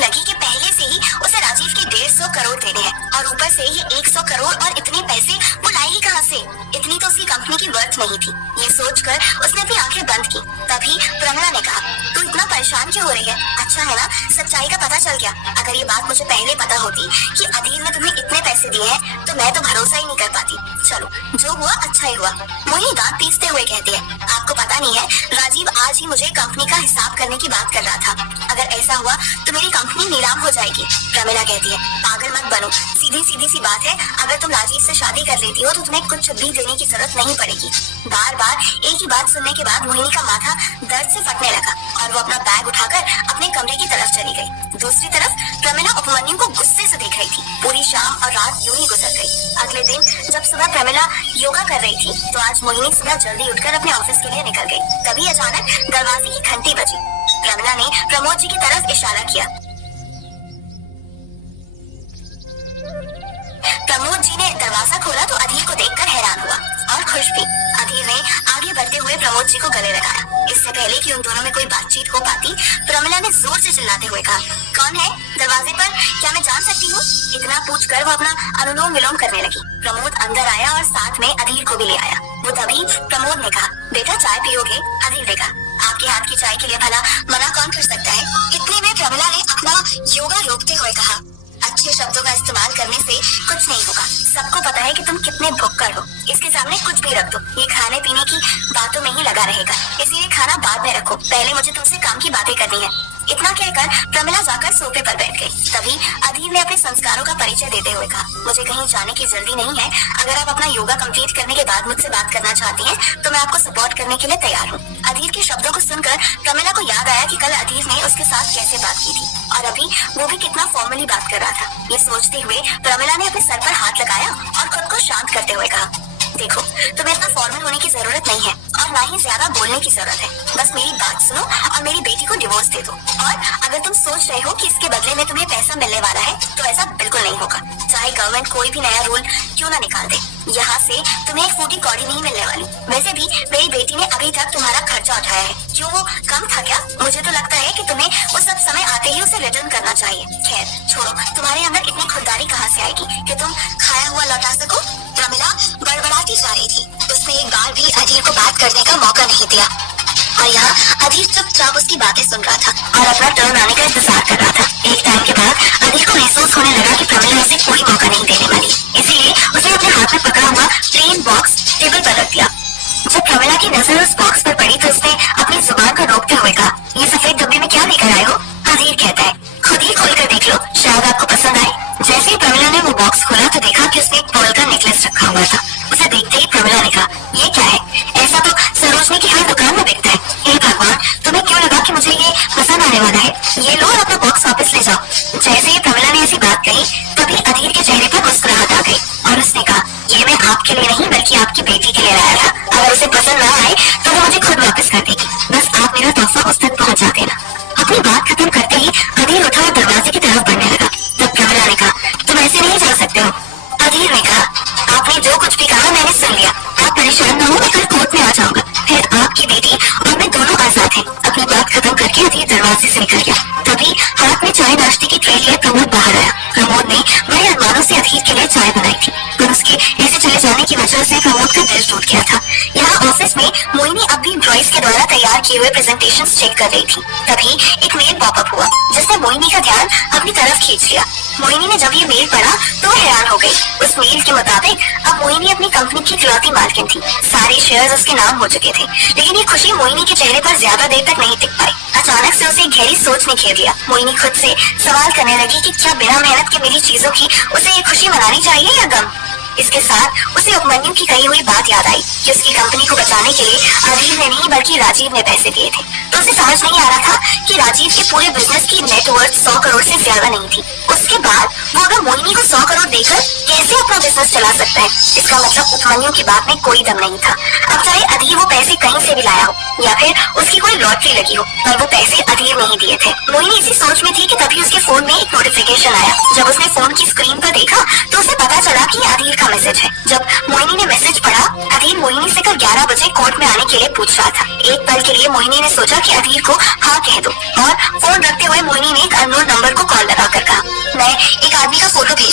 लगी कि पहले से ही उसे राजीव के 150 करोड़ देने हैं और ऊपर से ये 100 करोड़ और इतने पैसे वो लाएगी कहाँ से? इतनी तो उसकी कंपनी की वर्थ नहीं थी। ये सोचकर उसने अपनी आंखें बंद की। तभी प्रमिला ने कहा, तू इतना परेशान क्यों हो रही है? अच्छा है ना, सच्चाई का पता चल गया। अगर ये बात मुझे पहले पता होती कि अधीर ने तुम्हें इतने पैसे दिए हैं तो मैं तो भरोसा ही नहीं कर पाती। चलो, जो हुआ अच्छा ही हुआ। मोहिनी दांत पीसते हुए कहती है, आपको पता नहीं है, राजीव आज ही मुझे कंपनी का हिसाब करने की बात कर रहा था। अगर ऐसा हुआ तो मेरी कंपनी नीलाम हो जाएगी। प्रमिला कहती है, पागल मत बनो, सीधी सीधी सी बात है, अगर तुम राजीव से शादी कर लेती हो तो तुम्हें कुछ भी देने की जरूरत नहीं पड़ेगी। बार बार एक ही बात सुनने के बाद मोहिनी का माथा दर्द से फटने लगा और वो अपना बैग उठाकर अपने कमरे की तरफ चली गई। दूसरी तरफ प्रमिला उपमन्यु को गुस्से से देख रही थी। पूरी शाम और रात यूं ही गुजर गई। अगले दिन जब सुबह प्रमिला योगा कर रही थी तो आज मोहिनी सुबह जल्दी उठकर अपने ऑफिस के लिए निकल गई। तभी अचानक दरवाजे की घंटी बजी। प्रमिला ने प्रमोद जी की तरफ इशारा किया। प्रमोद जी ने दरवाजा खोला तो अधीर को देखकर हैरान हुआ और खुश भी। अधीर ने आगे बढ़ते हुए प्रमोद जी को गले लगाया। इससे पहले कि उन दोनों में कोई बातचीत हो पाती, प्रमिला ने जोर से चिल्लाते हुए कहा, कौन है दरवाजे पर? क्या मैं जान सकती हूँ? इतना पूछकर वो अपना अनुलोम विलोम करने लगी। प्रमोद अंदर आया और साथ में अधीर को भी ले आया। वो तभी प्रमोद ने कहा, बेटा चाय पियोगे? अधीर ने कहा, आपके हाथ की चाय के लिए भला मना कौन कर सकता है? इतने में प्रमिला ने अपना योगा रोकते हुए कहा, अच्छे शब्दों का इस्तेमाल करने से कुछ नहीं होगा। सबको पता है कि तुम कितने भुक्कड़ हो। इसके सामने कुछ भी रख दो, ये खाने पीने की बातों में ही लगा रहेगा। इसलिए खाना बाद में रखो, पहले मुझे तुमसे काम की बातें करनी है। इतना कहकर प्रमिला जाकर सोफे पर बैठ गई। तभी अधीर ने अपने संस्कारों का परिचय देते हुए कहा, मुझे कहीं जाने की जल्दी नहीं है। अगर आप अपना योगा कंप्लीट करने के बाद मुझसे बात करना चाहती हैं तो मैं आपको सपोर्ट करने के लिए तैयार हूँ। अधीर के शब्दों को सुनकर प्रमिला को याद आया कि कल अधीर ने उसके साथ कैसे बात की थी और अभी वो भी कितना फॉर्मली बात कर रहा था। ये सोचते हुए प्रमिला ने अपने सर पर हाथ लगाया और खुद को शांत करते हुए कहा, देखो, तुम्हें इतना फॉर्मल होने की जरूरत नहीं है और ना ही ज्यादा बोलने की जरूरत है। बस मेरी बात सुनो और मेरी बेटी को डिवोर्स दे दो। और अगर तुम सोच रहे हो कि इसके बदले में तुम्हें पैसा मिलने वाला है तो ऐसा बिल्कुल नहीं होगा। चाहे गवर्नमेंट कोई भी नया रूल क्यों ना निकाल दे, यहाँ से तुम्हें एक फूटी कौड़ी नहीं मिलने वाली। वैसे भी मेरी बेटी ने अभी तक तुम्हारा खर्चा उठाया है, क्यों वो कम था क्या? मुझे तो लगता है कि तुम्हें वो सब समय आते ही उसे रिटर्न करना चाहिए। खैर छोड़ो, तुम्हारे अंदर इतनी खुददारी कहाँ से आएगी कि तुम खाया हुआ लौटा सको? प्रमिला बड़बड़ाती जा रही थी। उसने एक बार भी अधीर को बात करने का मौका नहीं दिया और यहाँ अधीर चुपचाप उसकी बातें सुन रहा था और अपना टर्न आने का इंतजार कर रहा था। एक टाइम के बाद अधीर को महसूस होने लगा कि प्रमिला उसे कोई मौका नहीं देने वाली, इसीलिए उसने अपने हाथ में पकड़ा हुआ प्लेन बॉक्स टेबल पर रख दिया। जब प्रमिला की नजर उस बॉक्स पर पड़ी तो उसने अपनी जुबान को रोकते हुए कहा, ये सफेद डब्बे में क्या लेकर आए हो? अधीर कहता है, खुद ही खोल कर देख लो, शायद आपको पसंद आए। जैसे ही प्रमिला ने वो बॉक्स खोला तो देखा कि उसमें एक पर्ल का नेकलेस रखा हुआ था। उसे देखते ही प्रमिला ने कहा, ये क्या है? ऐसा तो सरोजनी की हर दुकान में बिकता है। हे भगवान, तुम्हें क्यों लगा कि मुझे ये पसंद आने वाला है? ये लो और अपना बॉक्स वापस ले जाओ। जैसे ही प्रमिला ने ऐसी बात कही तभी अधीर के चेहरे पर मुस्कुराहट आ गई और उसने कहा, ये मैं आपके लिए नहीं बल्कि आपकी बेटी के लिए लाया था। अगर उसे पसंद ना आए तो वो मुझे खुद वापस कर देगी। बस आप मेरा तोहफा उस तक पहुँचा देना। अपनी बात खत्म करते ही अधीर उठा और दरवाजे की तरफ बढ़ने लगा। तब प्रमिला ने कहा, तुम ऐसे नहीं जा सकते हो। अधीर ने कहा, आपने जो कुछ भी कहा मैंने सुन लिया। आप परेशान न हो, मैं कल कोर्ट में आ जाऊंगा, फिर आपकी बेटी और मैं दोनों आजाद हैं। अपनी बात खत्म करके अधीर दरवाजे से निकल गया। तभी हाथ में चाय नाश्ते की ट्रे लिए प्रमोद बाहर आया। प्रमोद ने बड़े अरमानों से अधीर के लिए चाय बनाई थी, पर उसके ऐसे चले जाने की वजह से प्रमोद का दिल टूट गया था। यहाँ ऑफिस में मोहिनी अब भी एम्प्लॉइज के द्वारा तैयार किए हुए प्रेजेंटेशन चेक कर रही थी। तभी एक मेल पॉपअप हुआ जिसने मोहिनी का ध्यान अपनी तरफ खींच लिया। मोहिनी ने जब ये मेल पढ़ा तो वो हैरान हो गई। उस मेल के मुताबिक अब मोहिनी अपनी कंपनी की इकलौती मालकिन थी। सारे शेयर्स उसके नाम हो चुके थे, लेकिन ये खुशी मोहिनी के चेहरे पर ज्यादा देर तक नहीं टिक पाई। अचानक से उसे गहरी सोच ने घेर लिया। मोहिनी खुद से सवाल करने लगी कि क्या बिना मेहनत के मिली चीजों की उसे ये खुशी मनानी चाहिए या गम? इसके साथ उसे उपमन्यु की कही हुई बात याद आई कि उसकी कंपनी को बचाने के लिए अधीर ने नहीं बल्कि राजीव ने पैसे दिए थे। तो उसे समझ नहीं आ रहा था कि राजीव के पूरे बिजनेस की नेटवर्थ 100 करोड़ से ज्यादा नहीं थी। उसके बाद वो अगर मोहिनी को 100 करोड़ देकर कैसे अपना बिजनेस चला सकता है? इसका मतलब उपमन्यु की बात में कोई दम नहीं था। अब चाहे अधीर वो पैसे कहीं से भी लाया हो या फिर उसकी कोई लॉटरी लगी हो, पर वो पैसे अधीर नहीं दिए थे। मोहिनी इसी सोच में थी कि तभी उसके फोन में एक नोटिफिकेशन आया। जब उसने फोन की स्क्रीन पर देखा तो उसे पता चला कि अधीर का मैसेज है। जब मोहिनी ने मैसेज पढ़ा, अधीर मोहिनी से कल 11 बजे कोर्ट में आने के लिए पूछ रहा था। एक पल के लिए मोहिनी ने सोचा कि अधीर को हाँ कह दो और फोन रखते हुए मोहिनी ने एक अननोन नंबर को कॉल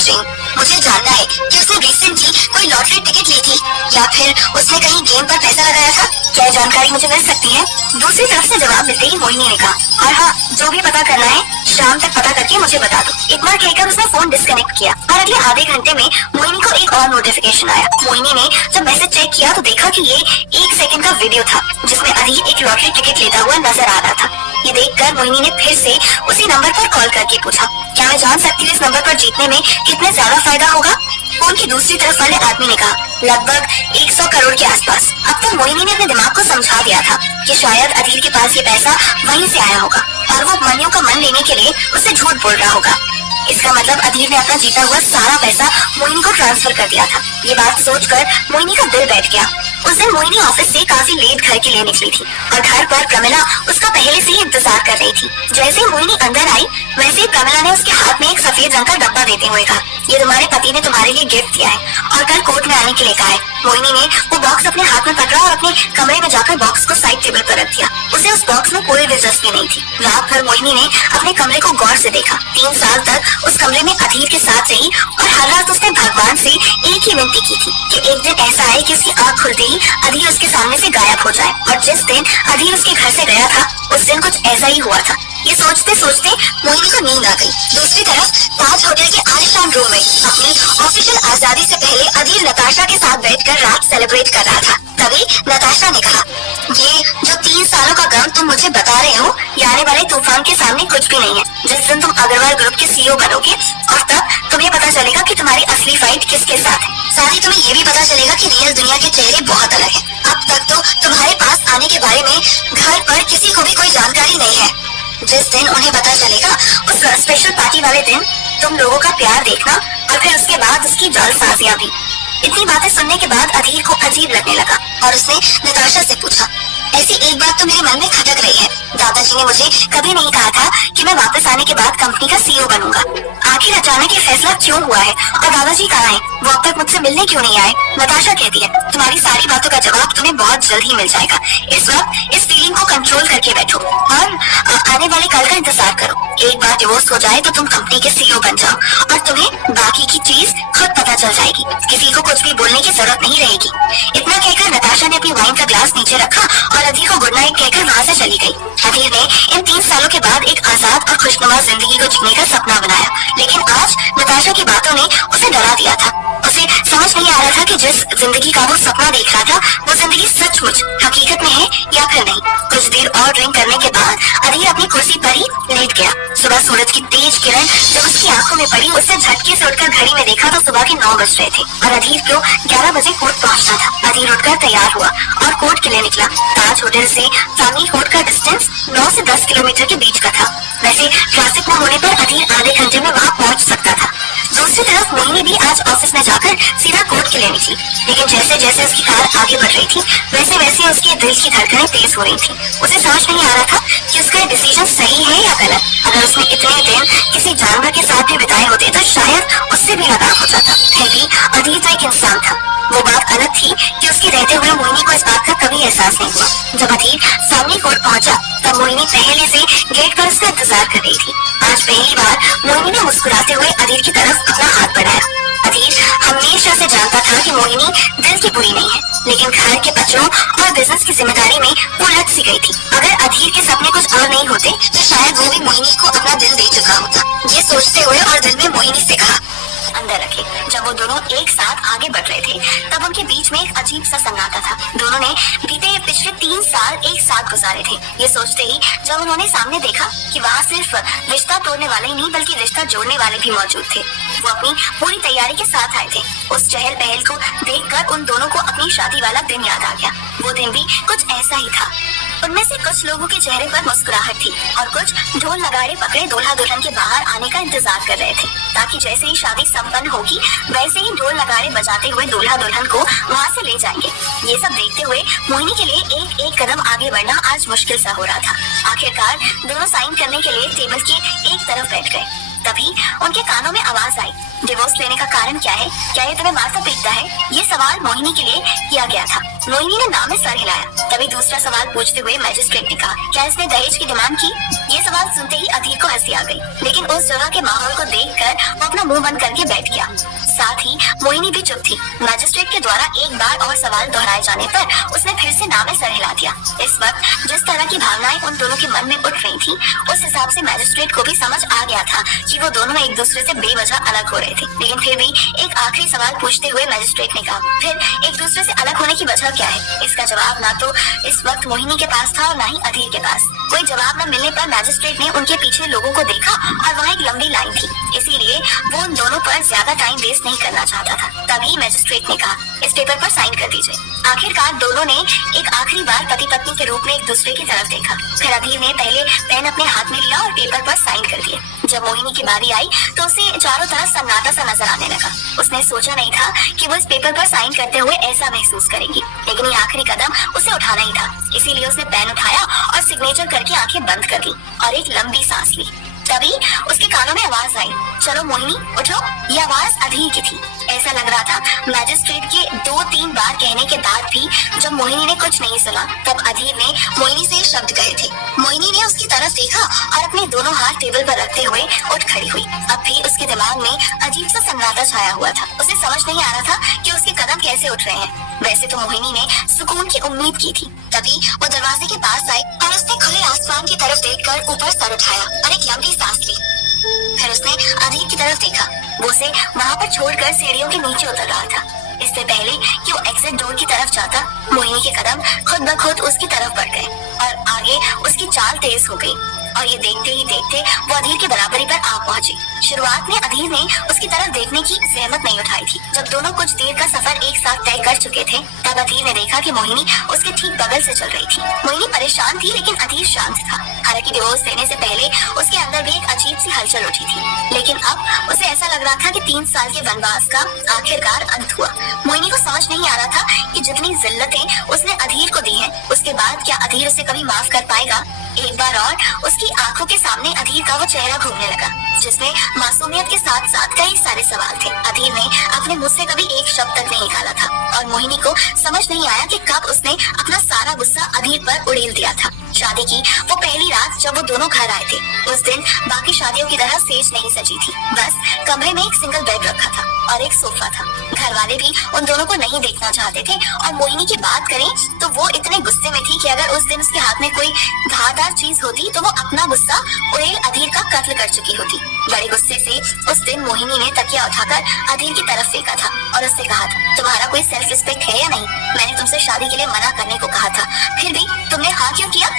रिंग। मुझे जानना है कि उसने रिसेंटली कोई लॉटरी टिकट ली थी या फिर उसने कहीं गेम पर पैसा लगाया था। क्या जानकारी मुझे मिल सकती है? दूसरी तरफ से जवाब मिलते ही मोहिनी ने कहा, और हाँ, जो भी पता करना है शाम तक पता करके मुझे बता दो। इतना कहकर उसने फोन डिस्कनेक्ट किया और अगले आधे घंटे में मोहिनी को एक और नोटिफिकेशन आया। मोहिनी ने जब मैसेज चेक किया तो देखा कि ये 1 सेकंड का वीडियो था जिसमें अधीर एक लॉटरी टिकट लेता हुआ नजर आ रहा था। ये देखकर मोहिनी ने फिर से उसी नंबर पर कॉल करके पूछा, क्या मैं जान सकती हूँ इस नंबर पर जीतने में कितने ज्यादा फायदा होगा? फोन की दूसरी तरफ वाले आदमी ने कहा, लगभग 100 करोड़ के आसपास। अब तक मोहिनी ने अपने दिमाग को समझा दिया था कि शायद अधीर के पास ये पैसा वहीं से आया होगा और वो मनियों का मन लेने के लिए उससे झूठ बोल रहा होगा। इसका मतलब अधीर ने अपना जीता हुआ सारा पैसा मोहिनी को ट्रांसफर कर दिया था। ये बात सोचकर मोहिनी का दिल बैठ गया। उस दिन मोहिनी ऑफिस से काफी लेट घर के लिए निकली थी और घर पर प्रमिला उसका पहले से ही इंतजार कर रही थी। जैसे ही मोहिनी अंदर आई वैसे ही प्रमिला ने उसके हाथ में एक सफेद रंग का डब्बा देते हुए कहा, ये तुम्हारे पति ने तुम्हारे लिए गिफ्ट दिया है और कल कोर्ट में आने के लिए कहा है। मोहिनी ने वो बॉक्स अपने हाथ में पकड़ा और अपने कमरे में जाकर बॉक्स को साइड टेबल पर रख दिया। उसे उस बॉक्स में कोई दिलचस्पी नहीं थी। रात भर मोहिनी ने अपने कमरे को गौर से देखा। 3 साल तक उस कमरे में अधीर के साथ रही और हर रात उसने भगवान से एक ही विनती की थी कि एक दिन ऐसा आए कि उसकी आँख खुलते ही अधीर उसके सामने से गायब हो जाए। और जिस दिन अधीर उसके घर से गया था उस दिन कुछ ऐसा ही हुआ था। ये सोचते सोचते मोहिनी को नींद आ गई। दूसरी तरफ ताज होटल के आलीशान रूम में अपनी ऑफिशियल आजादी से पहले अधीर नताशा के साथ बैठकर रात सेलिब्रेट कर रहा था। तभी नताशा ने कहा, ये जो 3 सालों का गम तुम मुझे बता रहे हो ये आने वाले तूफान के सामने कुछ भी नहीं है। जिस दिन तुम अग्रवाल ग्रुप के सीईओ बनोगे और तब तुम्हें पता चलेगा कि तुम्हारी असली फाइट किसके साथ है। साथ ही तुम्हें ये भी पता चलेगा कि रियल दुनिया के चेहरे बहुत अलग है। अब तक तो तुम्हारे पास आने के बारे में घर पर किसी को भी कोई जानकारी नहीं है। जिस दिन उन्हें पता चलेगा उस स्पेशल पार्टी वाले दिन तुम लोगों का प्यार देखना और फिर उसके बाद उसकी जालसाजियां भी। इतनी बातें सुनने के बाद अधीर को अजीब लगने लगा और उसने नताशा से पूछा, ऐसी एक बात तो मेरे मन में खटक रही है। दादाजी ने मुझे कभी नहीं कहा था कि मैं वापस आने के बाद कंपनी का सीईओ बनूंगा। आखिर अचानक ये फैसला क्यों हुआ है और दादाजी कहाँ हैं? वो अब तक मुझसे मिलने क्यों नहीं आए? नताशा कहती है, तुम्हारी सारी बातों का जवाब तुम्हें बहुत जल्द ही मिल जाएगा। इस वक्त इस फीलिंग को कंट्रोल करके बैठो और आने वाले कल का इंतजार करो। एक बार डिवोर्स हो जाए तो तुम कंपनी के सीईओ बन जाओ और तुम्हें बाकी की चीज खुद पता चल जाएगी। किसी को कुछ भी बोलने की जरूरत नहीं रहेगी। इतना कहकर नताशा ने अपनी वाइन का ग्लास नीचे रखा और अधीर को गुड नाइट कहकर वहाँ से चली गई। अधीर ने इन 3 सालों के बाद एक आजाद और खुशनुमा जिंदगी को जीने का सपना बनाया, लेकिन आज नताशा की बातों ने उसे डरा दिया था। उसे समझ नहीं आ रहा था कि जिस जिंदगी का वो सपना देख रहा था वो जिंदगी सचमुच हकीकत में है या फिर नहीं। कुछ देर और ड्रिंक करने के बाद अधीर अपनी कुर्सी पर ही लेट गया। सुबह सूरज की तेज किरण जब उसकी आंखों में पड़ी उसने झटके से उठकर घड़ी में देखा तो सुबह के 9 बज रहे थे और अधीर को 11 बजे कोर्ट पहुंचना था। अधीर उठकर तैयार हुआ और कोर्ट के लिए निकला। ताज होटल से फैमिली कोर्ट का डिस्टेंस 9 से 10 किलोमीटर के बीच का था। वैसे ट्रैफिक न होने पर अधीर आधे घंटे में वहाँ पहुँच सकता था। दूसरी तरफ मोहिनी भी आज ऑफिस में जाकर सीधा कोर्ट के लिए निकली, लेकिन जैसे जैसे उसकी कार आगे बढ़ रही थी वैसे वैसे उसके दिल की धड़कनें तेज हो रही थी। उसे समझ नहीं आ रहा था कि उसका डिसीजन सही है या गलत। अगर उसने इतने दिन किसी जानवर के साथ भी बिताए होते तो शायद उससे भी लगाव हो जाता। फिर भी अधीर तो एक इंसान था। वो बात अलग थी कि उसके रहते हुए मोहिनी को इस बात का कभी एहसास नहीं हुआ। जब अधीर सामने कोर्ट पहुंचा तब मोहिनी पहले से गेट पर उसका इंतजार कर रही थी। आज पहली बार मोहिनी ने मुस्कुराते हुए अधीर की तरफ अपना हाथ बढ़ाया। अधीर हमेशा से जानता था कि मोहिनी दिल की बुरी नहीं है, लेकिन घर के बच्चों और बिजनेस की जिम्मेदारी में वो लग सी गई थी। अगर अधीर के सपने कुछ और नहीं होते तो शायद वो भी मोहिनी को अपना दिल दे चुका होता। ये सोचते हुए और दिल में मोहिनी से कहा, अंदर रखे। जब वो दोनों एक साथ आगे बढ़ रहे थे तब उनके बीच में एक अजीब सा सन्नाटा था। दोनों ने बीते पिछले 3 साल एक साथ गुजारे थे। ये सोचते ही जब उन्होंने सामने देखा कि वहाँ सिर्फ रिश्ता तोड़ने वाले ही नहीं बल्कि रिश्ता जोड़ने वाले भी मौजूद थे, वो अपनी पूरी तैयारी के साथ आए थे। उस चहल पहल को देखकर उन दोनों को अपनी शादी वाला दिन याद आ गया। वो दिन भी कुछ ऐसा ही था। उनमें से कुछ लोगों के चेहरे पर मुस्कुराहट थी और कुछ ढोल नगाड़े पकड़े दूल्हा दुल्हन के बाहर आने का इंतजार कर रहे थे, ताकि जैसे ही शादी संपन्न होगी वैसे ही ढोल नगाड़े बजाते हुए दूल्हा दुल्हन को वहाँ से ले जाएंगे। ये सब देखते हुए मोहिनी के लिए एक एक कदम आगे बढ़ना आज मुश्किल सा हो रहा था। आखिरकार दोनों साइन करने के लिए टेबल के एक तरफ बैठ गए। तभी उनके कानों में आवाज आई, डिवोर्स लेने का कारण क्या है? क्या ये तुम्हें मारता पीटता है? ये सवाल मोहिनी के लिए किया गया था। मोहिनी ने नाम में सर हिलाया। तभी दूसरा सवाल पूछते हुए मैजिस्ट्रेट ने कहा, क्या इसने दहेज की डिमांड की? ये सवाल सुनते ही अधीर को हंसी आ गई, लेकिन उस जगह के माहौल को देखकर वो अपना मुंह बंद करके बैठ गया। साथ ही मोहिनी भी चुप थी। मैजिस्ट्रेट के द्वारा एक बार और सवाल दोहराए जाने पर उसने फिर से नाम में सर हिला दिया। इस वक्त जिस तरह की भावनाएं उन दोनों के मन में उठ रही थी, उस हिसाब से मैजिस्ट्रेट को भी समझ आ गया था कि वो दोनों एक दूसरे से बेवजह अलग हो रहे थे। लेकिन फिर भी एक आखिरी सवाल पूछते हुए मैजिस्ट्रेट ने कहा, फिर एक दूसरे से अलग होने की वजह क्या है? इसका जवाब ना तो इस वक्त मोहिनी के पास था और ना ही अधीर के पास। कोई जवाब न मिलने पर मैजिस्ट्रेट ने उनके पीछे लोगों को देखा और वहाँ एक लंबी लाइन थी, इसीलिए वो उन दोनों पर ज्यादा टाइम वेस्ट नहीं करना चाहता था। तभी मैजिस्ट्रेट ने कहा, इस पेपर पर साइन कर दीजिए। आखिरकार दोनों ने एक आखिरी बार पति पत्नी के रूप में एक दूसरे की तरफ देखा। फिर अधीर ने पहले पेन अपने हाथ में लिया और पेपर पर साइन कर दिए। जब मोहिनी की बारी आई तो उसे चारों तरफ सन्नाटा सा नजर आने लगा। उसने सोचा नहीं था कि वो इस पेपर पर साइन करते हुए ऐसा महसूस करेगी, लेकिन ये आखिरी कदम उसे उठाना ही था। इसीलिए उसने पेन उठाया और सिग्नेचर करके आंखें बंद कर दी और एक लंबी सांस ली। तभी उसके कानों में आवाज आई, चलो मोहिनी उठो। ये आवाज अधीर की थी। ऐसा लग रहा था मैजिस्ट्रेट के 2-3 बार कहने के बाद भी जब मोहिनी ने कुछ नहीं सुना, तब अधीर ने मोहिनी से शब्द कहे थे। मोहिनी ने उसकी तरफ देखा और अपने दोनों हाथ टेबल पर रखते हुए उठ खड़ी हुई। अब भी उसके दिमाग में अजीब सा सन्नाटा छाया हुआ था। उसे समझ नहीं आ रहा था कि उसके कदम कैसे उठ रहे हैं। वैसे तो मोहिनी ने सुकून की उम्मीद की थी। तभी वो दरवाजे के पास आई और उसने खुले आसमान की तरफ देखकर ऊपर सर उठाया और एक लंबी सांस ली। फिर उसने अधीर की तरफ देखा। वो उसे वहाँ पर छोड़कर सीढ़ियों के नीचे उतर रहा था। इससे पहले कि वो एग्जिट डोर की तरफ जाता, मोहिनी के कदम खुद ब खुद उसकी तरफ बढ़ गए और आगे उसकी चाल तेज हो गई और ये देखते ही देखते वो अधीर की बराबरी पर आ पहुंची। शुरुआत में अधीर ने उसकी तरफ देखने की जहमत नहीं उठाई थी। जब दोनों कुछ देर का सफर एक साथ तय कर चुके थे, तब अधीर ने देखा कि मोहिनी उसके ठीक बगल से चल रही थी। मोहिनी परेशान थी, लेकिन अधीर शांत था। हालांकि डिवोर्स देने से पहले उसके अंदर भी एक अजीब सी हलचल उठी थी, लेकिन अब उसे ऐसा लग रहा था कि 3 साल के वनवास का आखिरकार अंत हुआ। मोहिनी को समझ नहीं आ रहा था कि जितनी जिल्लतें उसने अधीर को दी हैं, उसके बाद क्या अधीर उसे कभी माफ कर पाएगा। एक बार और उसकी आंखों के सामने अधीर का वो चेहरा घूमने लगा, जिसमें मासूमियत के साथ साथ कई सारे सवाल थे। अधीर ने अपने मुंह से कभी एक शब्द तक नहीं निकाला था और मोहिनी को समझ नहीं आया कि कब उसने अपना सारा गुस्सा अधीर पर उड़ेल दिया था। शादी की वो पहली रात जब वो दोनों घर आए थे, उस दिन बाकी शादियों की तरह सेज नहीं सजी थी। बस कमरे में एक सिंगल बेड रखा था और एक सोफा था। घर वाले भी उन दोनों को नहीं देखना चाहते थे और मोहिनी की बात करें तो वो इतने गुस्से में थी कि अगर उस दिन उसके हाथ में कोई धारदार चीज होती तो वो अपना गुस्सा उड़ेल अधीर का कत्ल कर चुकी होती। बड़े गुस्से से उस दिन मोहिनी ने तकिया उठाकर अधीर की तरफ फेंका था और उससे कहा था, तुम्हारा कोई सेल्फ रिस्पेक्ट है या नहीं? मैंने तुमसे शादी के लिए मना करने को कहा था, फिर भी तुमने हाँ क्यों किया?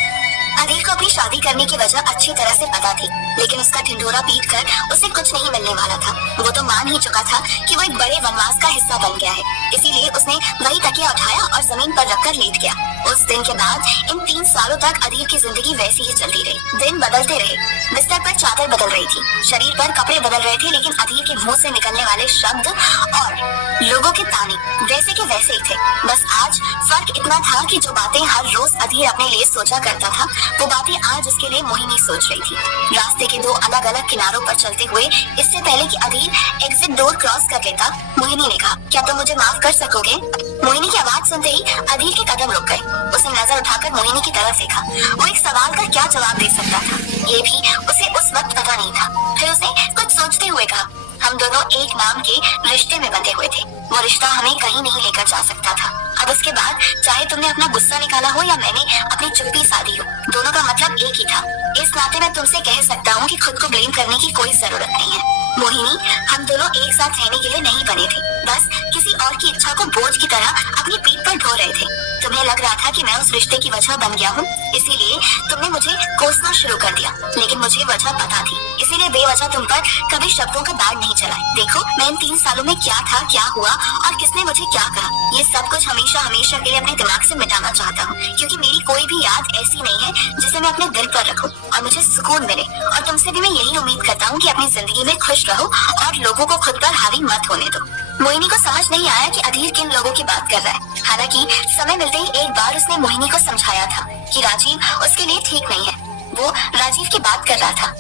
अधीर को अपनी शादी करने की वजह अच्छी तरह से पता थी, लेकिन उसका ढिंढोरा पीटकर उसे कुछ नहीं मिलने वाला था। वो तो मान ही चुका था कि वो एक बड़े वनवास का हिस्सा बन गया है, इसीलिए उसने वही तकिया उठाया और जमीन पर रखकर लेट गया। उस दिन के बाद इन 3 सालों तक अधीर की जिंदगी वैसी ही चलती रही। दिन बदलते रहे, बिस्तर पर चादर बदल रही थी, शरीर पर कपड़े बदल रहे थे, लेकिन अधीर के मुंह से निकलने वाले शब्द और लोगों के ताने वैसे के वैसे ही थे। बस आज फर्क इतना था कि जो बातें हर रोज अधीर अपने लिए सोचा करता था, वो बातें आज उसके लिए मोहिनी सोच रही थी। रास्ते के 2 अलग अलग किनारों पर चलते हुए, इससे पहले कि अधीर एग्जिट डोर क्रॉस कर लेता, मोहिनी ने कहा, क्या तुम मुझे माफ कर सकोगे? मोहिनी की आवाज सुनते ही अधीर के कदम रुक गए। उसने नजर उठाकर मोहिनी की तरफ देखा। वो एक सवाल का क्या जवाब दे सकता था, ये भी उसे उस वक्त पता नहीं था। फिर उसने कुछ सोचते हुए कहा, हम दोनों एक नाम के रिश्ते में बंधे हुए थे। वो रिश्ता हमें कहीं नहीं लेकर जा सकता था। अब उसके बाद चाहे तुमने अपना गुस्सा निकाला हो या मैंने अपनी चुप्पी साधी हो, दोनों का मतलब एक ही था। इस नाते मैं तुमसे कह सकता हूँ कि खुद को ब्लेम करने की कोई जरूरत नहीं है। मोहिनी, हम दोनों एक साथ रहने के लिए नहीं बने थे, बस किसी और की इच्छा को बोझ की तरह अपनी पीठ पर ढो रहे थे। तुम्हें लग रहा था कि मैं उस रिश्ते की वजह बन गया हूँ, इसीलिए तुमने मुझे कोसना शुरू कर दिया, लेकिन मुझे वजह पता थी, इसीलिए बेवजह तुम पर कभी शब्दों का बाढ़ नहीं चलाए। देखो मैं इन 3 सालों में क्या था, क्या हुआ और किसने मुझे क्या कहा, ये सब कुछ हमेशा हमेशा के लिए अपने दिमाग से मिटाना चाहता हूँ, क्योंकि मेरी कोई भी याद ऐसी नहीं है जिसे मैं अपने दिल पर रखूं और मुझे सुकून मिले। और तुमसे भी मैं यही उम्मीद करता हूँ कि अपनी जिंदगी में खुश रहो और लोगों को खुद पर हावी मत होने दो। मोहिनी को समझ नहीं आया कि अधीर किन लोगों की बात कर रहा है। हालांकि समय मिलते ही एक बार उसने मोहिनी को समझाया था कि राजीव उसके लिए ठीक नहीं है। वो राजीव की बात कर रहा था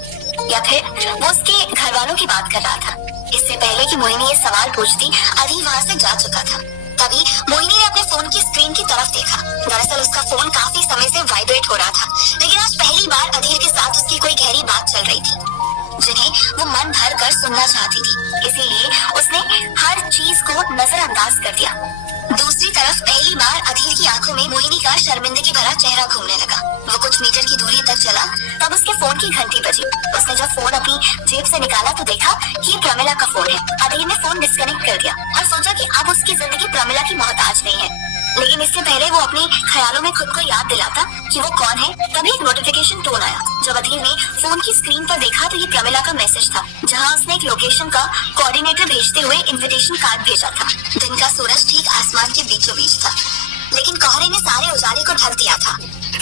या फिर वो उसके घर वालों की बात कर रहा था। इससे पहले कि मोहिनी ये सवाल पूछती, अधीर वहाँ से जा चुका था। तभी मोहिनी ने अपने फोन की स्क्रीन की तरफ देखा। दरअसल उसका फोन काफी समय से वाइब्रेट हो रहा था, लेकिन आज पहली बार अधीर के साथ उसकी कोई गहरी बात चल रही थी जिन्हें वो मन भर कर सुनना चाहती थी। इसीलिए उसने हर चीज को नजरअंदाज कर दिया। दूसरी तरफ पहली बार अधीर की आंखों में मोहिनी का शर्मिंदगी भरा चेहरा घूमने लगा। वो कुछ मीटर की दूरी तक चला, तब उसके फोन की घंटी बजी। उसने जब फोन अपनी जेब से निकाला तो देखा कि ये प्रमिला का फोन है। अधीर ने फोन डिस्कनेक्ट कर दिया और सोचा कि अब उसकी जिंदगी प्रमिला की मोहताज नहीं है। लेकिन इससे पहले वो अपने ख्यालों में खुद को याद दिलाता कि वो कौन है, तभी एक नोटिफिकेशन टोन आया। जब अधीर ने फोन की स्क्रीन पर देखा तो ये प्रमिला का मैसेज था, जहां उसने एक लोकेशन का कोऑर्डिनेटर भेजते हुए इनविटेशन कार्ड भेजा था। दिन का सूरज ठीक आसमान के बीचों बीच था, लेकिन कोहरे ने सारे उजाले को ढक दिया था।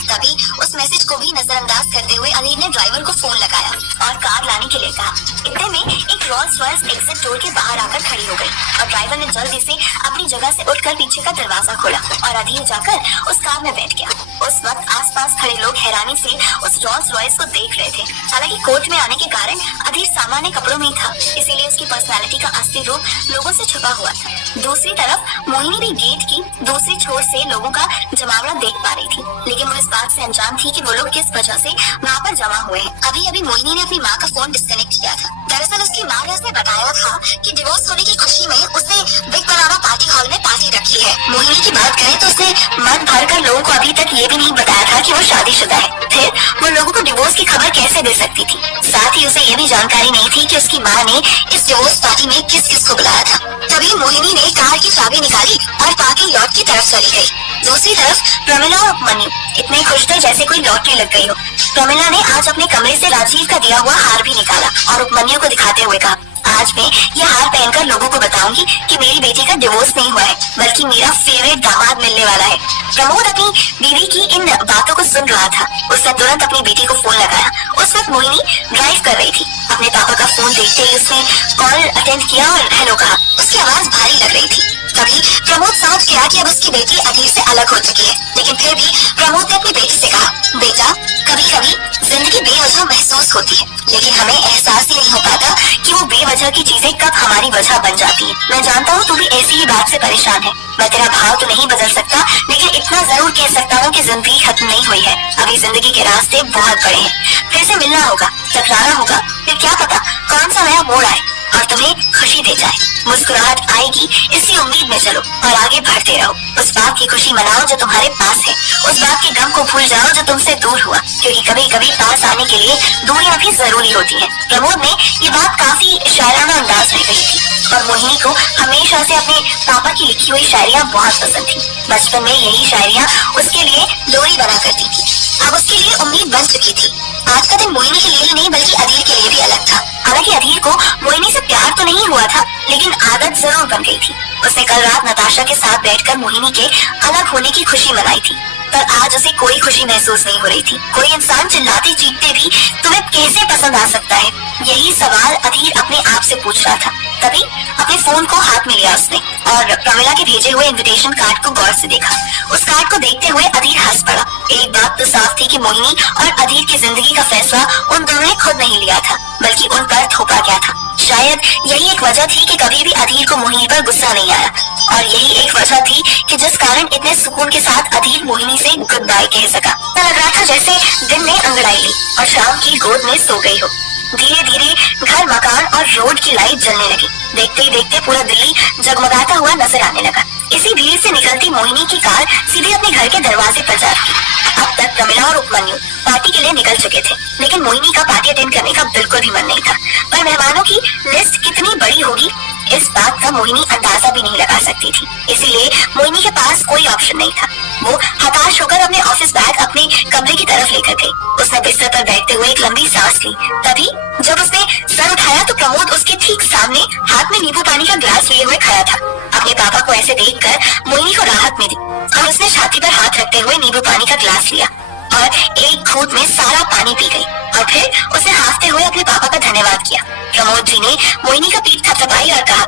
तभी उस मैसेज को भी नजरअंदाज करते हुए अधीर ने ड्राइवर को फोन लगाया और कार लाने के लिए कहा। इतने में एक रोल्स रॉयस एग्जिट डोर के बाहर आकर खड़ी हो गई और ड्राइवर ने जल्दी से अपनी जगह से उठकर पीछे का दरवाजा खोला और अधीर जाकर उस कार में बैठ गया। उस वक्त आसपास खड़े लोग हैरानी से उस रोल्स रॉयस को देख रहे थे। हालांकि कोर्ट में आने के कारण अधीर सामान्य कपड़ों में ही था, इसीलिए उसकी पर्सनालिटी का असली रूप लोगों से छुपा हुआ था। दूसरी तरफ मोहिनी भी गेट की दूसरी छोर से लोगों का जमावड़ा देख पा रही थी, लेकिन वो इस बात से अनजान थी कि वो लोग किस वजह से वहाँ पर जमा हुए हैं। अभी अभी मोहिनी ने अपनी माँ का फोन डिस्कनेक्ट किया था। दरअसल उसकी माँ ने उसे बताया था कि डिवोर्स होने की खुशी में उसने बिग बनाना पार्टी हॉल में पार्टी रखी है। मोहिनी की बात करें तो उसने मन भर कर लोगों को अभी तक ये भी नहीं बताया था कि वो शादीशुदा है। फिर वो लोगों को डिवोर्स की खबर कैसे दे सकती थी? साथ ही उसे ये भी जानकारी नहीं थी कि उसकी माँ ने इस डिवोर्स पार्टी में किस किस को बुलाया था। तभी मोहिनी ने कार की चाबी निकाली और पार्किंग लॉट की तरफ चली गई। दूसरी तरफ प्रमिला और उपमन्यु इतने खुश थे जैसे कोई लॉटरी लग गई हो। प्रमिला ने आज अपने कमरे से राजीव का दिया हुआ हार भी निकाला और उपमन्यु को दिखाते हुए कहा, आज मैं ये हार पहनकर लोगों को बताऊंगी कि मेरी बेटी का डिवोर्स नहीं हुआ है, बल्कि मेरा फेवरेट दामाद मिलने वाला है। प्रमोद अपनी बीवी की इन बातों को सुन रहा था। उसने तुरंत अपनी बेटी को फोन लगाया। उस वक्त मोहिनी ड्राइव कर रही थी। अपने पापा का फोन देखते ही उसने कॉल अटेंड किया और हेलो कहा। उसकी आवाज भारी लग रही थी। तभी प्रमोद समझ गया कि अब उसकी बेटी अधीर से अलग हो चुकी है, लेकिन फिर भी प्रमोद ने अपनी बेटी से कहा, बेटा कभी कभी जिंदगी बेवजह महसूस होती है, लेकिन हमें एहसास ही नहीं हो पाता कि वो बेवजह की चीजें कब हमारी वजह बन जाती है। मैं जानता हूँ तू भी ऐसी ही बात से परेशान है। मैं तेरा भाव तो नहीं बदल सकता, लेकिन इतना जरूर कह सकता हूँ कि जिंदगी खत्म नहीं हुई है। अभी जिंदगी के रास्ते बहुत बड़े हैं। फिर से मिलना होगा, टकराना होगा, फिर क्या पता कौन सा नया मोड़ आए और तुम्हें खुशी दे जाए। मुस्कुराहट आएगी, इसी उम्मीद में चलो और आगे बढ़ते रहो। उस बात की खुशी मनाओ जो तुम्हारे पास है, उस बात के गम को भूल जाओ जो तुमसे दूर हुआ, क्योंकि कभी कभी पास आने के लिए दूरियां भी जरूरी होती हैं। प्रमोद ने ये बात काफी शायराना अंदाज में कही थी और मोहिनी को हमेशा से अपने पापा की लिखी हुई शायरियाँ बहुत पसंद थी। बचपन में यही शायरियाँ उसके लिए लोरी बना करती थी। अब उसके लिए उम्मीद बन चुकी थी। आज का दिन मोहिनी के लिए ही नहीं बल्कि अधीर के लिए भी अलग था। हालांकि अधीर को मोहिनी से प्यार तो नहीं हुआ था, लेकिन आदत जरूर बन गई थी। उसने कल रात नताशा के साथ बैठकर मोहिनी के अलग होने की खुशी मनाई थी, पर आज उसे कोई खुशी महसूस नहीं हो रही थी। कोई इंसान चिल्लाते चीखते भी तुम्हें कैसे पसंद आ सकता है? यही सवाल अधीर अपने आप से पूछ रहा था। तभी अपने फोन को हाथ में लिया उसने और प्रमिला के भेजे हुए इनविटेशन कार्ड को गौर से देखा। उस कार्ड को देखते हुए अधीर हंस पड़ा। एक बात तो साफ थी कि मोहिनी और अधीर की जिंदगी का फैसला उन दोनों ने खुद नहीं लिया था, बल्कि उन पर थोपा गया था। शायद यही एक वजह थी कि कभी भी अधीर को मोहिनी पर गुस्सा नहीं आया, और यही एक वजह थी कि जिस कारण इतने सुकून के साथ अधीर मोहिनी से गुड बाय कह सका। लग रहा था जैसे दिन में अंगड़ाई ली और शाम की गोद में सो गई हो। धीरे धीरे घर, मकान और रोड की लाइट जलने लगी। देखते ही देखते पूरा दिल्ली जगमगाता हुआ नजर आने लगा। इसी भीड़ से निकलती मोहिनी की कार सीधे अपने घर के दरवाजे पर जा रही। अब तक प्रमिला और उपमन्यु पार्टी के लिए निकल चुके थे, लेकिन मोहिनी का पार्टी अटेंड करने का बिल्कुल भी मन नहीं था। पर मेहमानों की लिस्ट कितनी बड़ी होगी, इस बात का मोहिनी अंदाजा भी नहीं लगा सकती थी। इसीलिए मोहिनी के पास कोई ऑप्शन नहीं था। वो हताश होकर अपने ऑफिस बैग अपने कमरे की तरफ लेकर गई। उसने बिस्तर पर बैठते हुए एक लंबी सांस ली। तभी जब उसने सर उठाया तो प्रमोद उसके ठीक सामने हाथ में नींबू पानी का ग्लास लिए हुए खड़ा था। अपने पापा को ऐसे देखकर मोहिनी को राहत मिली और उसने छाती पर हाथ रखते हुए नींबू पानी का ग्लास लिया और एक घूंट में सारा पानी पी गई और फिर उसने हंसते हुए अपने पापा का धन्यवाद किया। प्रमोद जी ने मोहिनी का पीठ थपथपाई और कहा,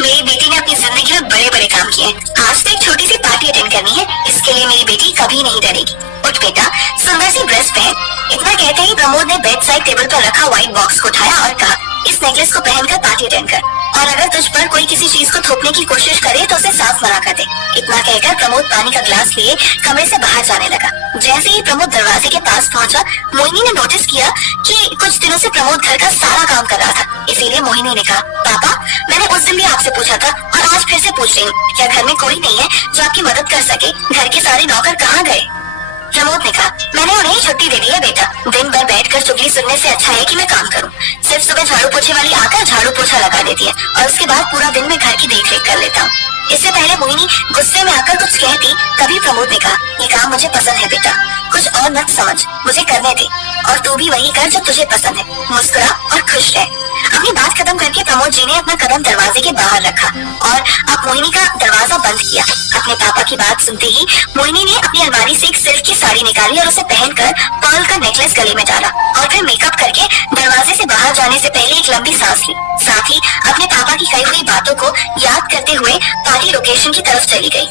मेरी बेटी ने अपनी जिंदगी में बड़े बड़े काम किए हैं। आज तो एक छोटी सी पार्टी अटेंड करनी है, इसके लिए मेरी बेटी कभी नहीं डरेगी। उठ बेटा, सुंदर सी ड्रेस पहन। इतना कहते ही प्रमोद ने बेड साइड टेबल पर रखा व्हाइट बॉक्स को उठाया और कहा, इस नेकलेस को पहनकर पार्टी अटेंड कर। कहकर प्रमोद पानी का ग्लास लिए कमरे से बाहर जाने लगा। जैसे ही प्रमोद दरवाजे के पास पहुंचा, मोहिनी ने नोटिस किया कि कुछ दिनों से प्रमोद घर का सारा काम कर रहा था। इसीलिए मोहिनी ने कहा, पापा मैंने उस दिन भी आपसे पूछा था और आज फिर से पूछ रही हूँ, क्या घर में कोई नहीं है जो आपकी मदद कर सके? घर के सारे नौकर कहाँ गए? प्रमोद ने कहा, मैंने उन्हें छुट्टी दे दी है बेटा। दिन भर बैठकर चुगली सुनने से अच्छा है कि मैं काम करूं। सिर्फ सुबह झाड़ू पोछे वाली आकर झाड़ू पोछा लगा देती है और उसके बाद पूरा दिन मैं घर की देख रेख कर लेता हूँ। इससे पहले मोहिनी गुस्से में आकर कुछ कहती, तभी प्रमोद ने कहा, ये काम मुझे पसंद है बेटा, कुछ और मत समझ, मुझे करने दे और तू भी वही कर जो तुझे पसंद है। मुस्कुरा और खुश रह। अपनी बात खत्म करके प्रमोद जी ने अपना कदम दरवाजे के बाहर रखा और अब मोहिनी का दरवाजा बंद किया। अपने पापा की बात सुनते ही मोहिनी ने अपनी अलमारी से एक सिल्क की साड़ी निकाली और उसे पहनकर पर्ल का नेकलेस गले में डाला और फिर मेकअप करके दरवाजे से बाहर जाने से पहले एक लंबी सांस ली। साथ ही अपने पापा की कही हुई बातों को याद करते हुए पार्टी लोकेशन की तरफ चली गई।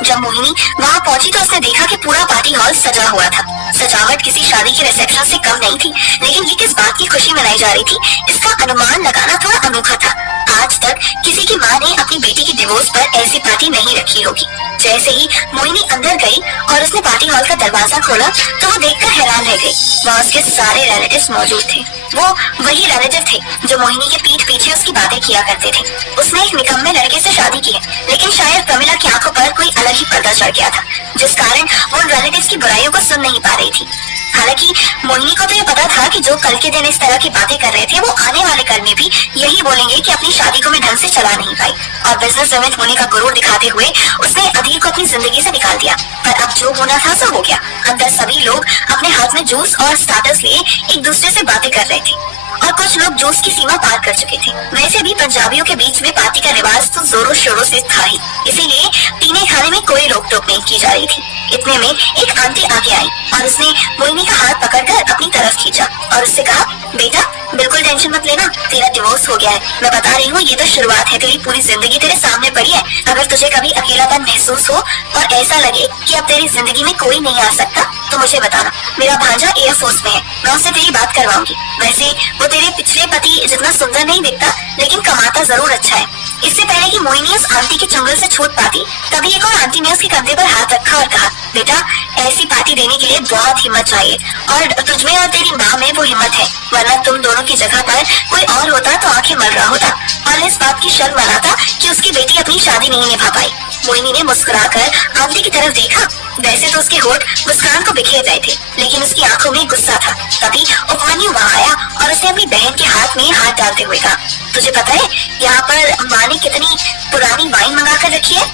जब मोहिनी वहाँ पहुंची तो उसने देखा कि पूरा पार्टी हॉल सजा हुआ था। सजावट किसी शादी के रिसेप्शन से कम नहीं थी, लेकिन ये किस बात की खुशी मनाई जा रही थी, इसका अनुमान लगाना थोड़ा अनोखा था। आज तक किसी की माँ ने अपनी बेटी की डिवोर्स पर ऐसी पार्टी नहीं रखी होगी। जैसे ही मोहिनी अंदर गई और उसने पार्टी हॉल का दरवाजा खोला तो वो देखकर हैरान रह गई। वहाँ उसके सारे रिलेटिव्स मौजूद थे। वो वही रिलेटिव थे जो मोहिनी के पीठ पीछे उसकी बातें किया करते थे। उसने एक निकम्मे लड़के से शादी की है, लेकिन शायद प्रमिला की आंखों पर कोई अलग ही पर्दा चढ़ गया था, जिस कारण वो उन रिलेटिव्स की बुराइयों को सुन नहीं पा रही थी। हालांकि मोहिनी को तो ये पता था कि जो कल के दिन इस तरह की बातें कर रहे थे वो आने वाले कल में भी यही बोलेंगे कि अपनी शादी को मैं ढंग से चला नहीं पाई। और बिजनेस वुमेन होने का गुरूर दिखाते हुए उसने अधीर को अपनी जिंदगी से निकाल दिया। पर अब जो होना था सो हो गया। अंदर सभी लोग अपने हाथ में जूस और स्टार्टर्स लिए एक दूसरे से बातें कर रहे थे और कुछ लोग जूस की सीमा पार कर चुके थे। वैसे भी पंजाबियों के बीच में पार्टी का रिवाज तो जोरों शोरों से था ही, इसीलिए पीने खाने में कोई रोक टोक नहीं की जा रही थी। इतने में एक आंटी आगे आई और उसने मोहिनी का हाथ पकड़कर अपनी तरफ खींचा और उससे कहा, बेटा बिल्कुल टेंशन मत लेना, तेरा डिवोर्स हो गया है। मैं बता रही हूँ, ये तो शुरुआत है, तेरी पूरी जिंदगी तेरे सामने पड़ी है। अगर तुझे कभी अकेलापन महसूस हो और ऐसा लगे कि अब तेरी जिंदगी में कोई नहीं आ सकता तो मुझे बताना। मेरा भांजा एयरफोर्स में है, मैं उससे तेरी बात करवाऊंगी। वैसे वो तेरे पिछले पति जितना सुंदर नहीं दिखता, लेकिन कमाता जरूर अच्छा है। इससे पहले कि मोहिनी उस आंटी के चुंगल से छूट पाती, तभी एक और आंटी ने उसके कंधे पर हाथ रखा और कहा, बेटा ऐसी पार्टी देने के लिए बहुत हिम्मत चाहिए और तुझमें और तेरी माँ में वो हिम्मत है, वरना तुम दोनों की जगह पर कोई और होता तो आंखें मल रहा होता और इस बात की शर्म मनाता कि उसकी बेटी अपनी शादी नहीं निभा पाई। मोहिनी ने मुस्कुराकर आंटी की तरफ देखा। वैसे तो उसके होठ मुस्कान को बिखेर रहे थे, लेकिन उसकी आंखों में गुस्सा था। तभी उपमन्यु वहाँ आया और उसने अपनी बहन के हाथ में हाथ डालते हुए कहा, तुझे पता है यहाँ पर माँ ने कितनी पुरानी वाइन मंगा कर रखी है?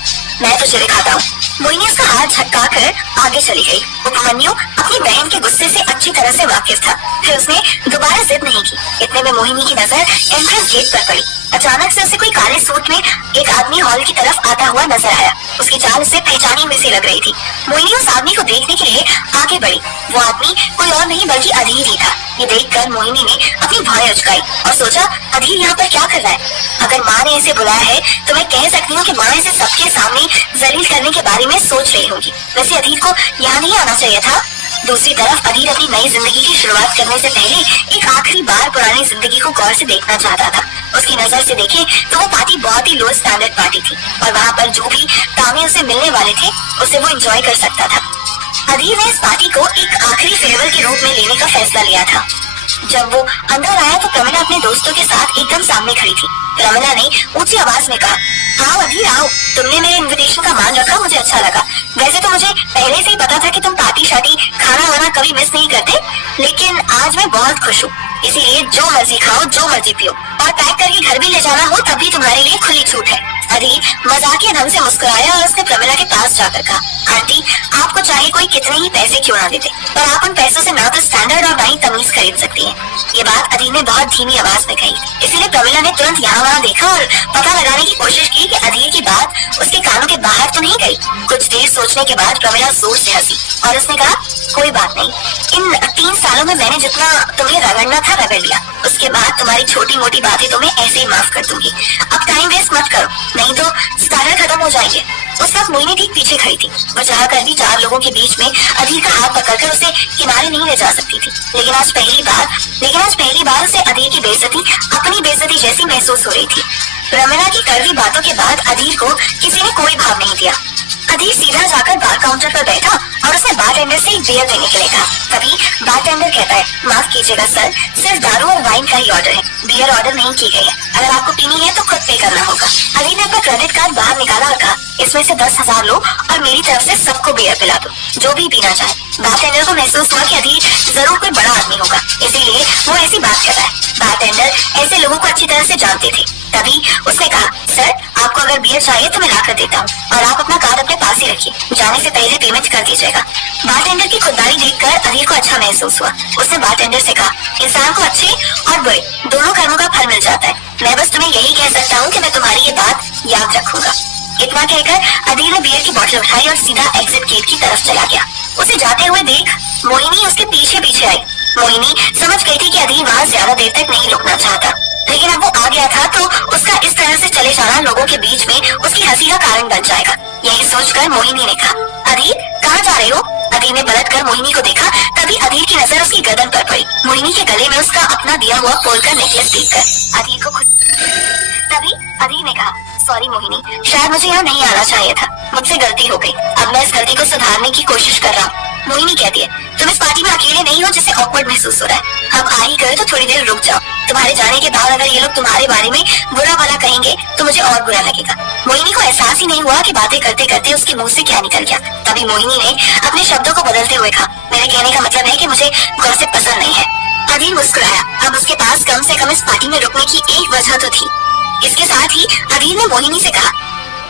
मैं तुझे दिखाता हूँ। मोहिनी उसका हाथ झटका कर आगे चली गई। उपमन्यु अपनी बहन के गुस्से से अच्छी तरह से वाकिफ था, फिर उसने दोबारा जिद नहीं की। इतने में मोहिनी की नजर एंट्रेंस गेट पर पड़ी। अचानक से उसे कोई काले सूट में एक आदमी हॉल की तरफ आता हुआ नजर आया। उसकी चाल उसे पहचानी हुई सी लग रही थी। मोहिनी उस आदमी को देखने के लिए आगे बढ़ी। वो आदमी कोई और नहीं बल्कि अधीर ही था। ये देखकर मोहिनी ने अपनी भौहें उचकाई और सोचा, अधीर यहाँ पर क्या कर रहा है? अगर माँ ने इसे बुलाया है तो मैं कह सकती हूँ कि माँ इसे सबके सामने जलील करने के बारे में सोच रही होगी। वैसे अधीर को यहाँ नहीं आना चाहिए था। दूसरी तरफ अधीर अपनी नई जिंदगी की शुरुआत करने से पहले एक आखिरी बार पुरानी जिंदगी को गौर से देखना चाहता था। उसकी नजर से देखे तो वो पार्टी बहुत ही लो स्टैंडर्ड पार्टी थी और वहाँ पर जो भी तामे उसे मिलने वाले थे उसे वो एंजॉय कर सकता था। अधीर ने इस पार्टी को एक आखिरी फेयरवेल के रूप में लेने का फैसला लिया था। जब वो अंदर आया तो प्रमिला अपने दोस्तों के साथ एकदम सामने खड़ी थी। प्रमिला ने ऊंची आवाज में कहा, आओ अधीर आओ, तुमने मेरे इनविटेशन का मान रखा, मुझे अच्छा लगा। वैसे तो मुझे पहले से ही पता था कि तुम पार्टी शादी खाना वाना कभी मिस नहीं करते, लेकिन आज मैं बहुत खुश हूँ, इसीलिए जो मर्जी खाओ जो मर्जी पियो और पैक करके घर भी ले जाना हो तब भी तुम्हारे लिए खुली छूट है। अधीर मजाकिया ढंग से मुस्कुराया और उसने प्रमिला के पास जाकर कहा, आंटी आपको चाहे कोई कितने ही पैसे क्यों ना देते, पर आप उन पैसों से ना तो स्टैंडर्ड और ना ही तमीज खरीद सकती हैं। ये बात अधीर ने बहुत धीमी आवाज में कही, इसीलिए प्रमिला ने तुरंत यहाँ वहाँ देखा और पता लगाने की कोशिश की कि अधीर की बात उसके कानों के बाहर तो नहीं गई। कुछ देर सोचने के बाद प्रमिला जोर से हंसी और उसने कहा, कोई बात नहीं, इन 3 सालों में मैंने जितना तुम्हें रगड़ना था रगड़ लिया, उसके बाद तुम्हारी छोटी मोटी बातें तो मैं ऐसे ही माफ कर दूंगी। अब टाइम वेस्ट मत करो, नहीं तो स्टार्टर खत्म हो जाएंगे। उस वक्त मोहिनी ठीक पीछे खड़ी थी। वो चाहकर भी 4 लोगों के बीच में अधीर का हाथ पकड़कर उसे किनारे नहीं ले जा सकती थी, लेकिन आज पहली बार उसे अधीर की बेइज्जती अपनी बेइज्जती जैसी महसूस हो रही थी। प्रमिला की कड़वी बातों के बाद अधीर को किसी ने कोई भाव नहीं दिया। अधीर सीधा जाकर बार काउंटर पर बैठा और उसने बारटेंडर से एक बियर देने के लिए कहा। तभी बारटेंडर कहता है, माफ कीजिएगा सर, सिर्फ दारू और वाइन का ही ऑर्डर है, बियर ऑर्डर नहीं की गई है। अगर आपको पीनी है तो खुद पे करना होगा। अधीर ने अपना क्रेडिट कार्ड बाहर निकाला और कहा, इसमें से 10,000 लो और मेरी तरफ से सबको बियर पिला दो, जो भी पीना चाहे। बारटेंडर को महसूस हुआ कि अधीर जरूर कोई बड़ा आदमी होगा, इसीलिए वो ऐसी बात कर रहा है। बारटेंडर ऐसे लोगों को अच्छी तरह से जानते थे। तभी उसने कहा, सर आपको अगर बियर चाहिए तो मैं ला कर देता हूँ और आप अपना कार्ड अपने पास ही रखिए, जाने से पहले पेमेंट कर दीजिएगा। बारटेंडर की खुददारी देखकर अधीर को अच्छा महसूस हुआ। उसने बारटेंडर से कहा, इंसान को अच्छे और बुरे दोनों कर्मों का फल मिल जाता है, मैं बस तुम्हें यही कह सकता हूँ कि मैं तुम्हारी ये बात याद रखूंगा। इतना कहकर अधीर ने बियर की बोतल उठाई और सीधा एग्जिट गेट की तरफ चला गया। उसे जाते हुए देख मोहिनी उसके पीछे पीछे आई। मोहिनी समझ गई थी कि अधीर वहाँ ज्यादा देर तक नहीं रुकना चाहता, लेकिन अब वो आ गया था तो उसका इस तरह से चले जाना लोगों के बीच में उसकी हंसी का कारण बन जाएगा। यही सोचकर मोहिनी ने कहा, अधीर कहाँ जा रहे हो? अधीर ने पलट कर मोहिनी को देखा। तभी अधीर की नजर उसकी गर्दन पर पड़ी। मोहिनी के गले में उसका अपना दिया हुआ पोल का नेकलेस देखकर अधीर को खुद तभी अधीर ने कहा, सॉरी मोहिनी, शायद मुझे यहाँ नहीं आना चाहिए था, मुझसे गलती हो गई, अब मैं इस गलती को सुधारने की कोशिश कर रहा हूँ। मोहिनी कहती है, तुम इस पार्टी में अकेले नहीं हो जिसे ऑकवर्ड महसूस हो रहा है, अब आ ही गए तो थोड़ी देर रुक जाओ, तुम्हारे जाने के बाद अगर ये लोग तुम्हारे बारे में बुरा भला कहेंगे तो मुझे और बुरा लगेगा। मोहिनी को एहसास ही नहीं हुआ कि बातें करते करते उसके मुंह से क्या निकल गया। तभी मोहिनी ने अपने शब्दों को बदलते हुए कहा, मेरे कहने का मतलब है कि मुझे गॉसिप पसंद नहीं है। अधीर मुस्कुराया। अब उसके पास कम से कम इस पार्टी में रुकने की एक वजह तो थी। इसके साथ ही अधीर ने मोहिनी से कहा,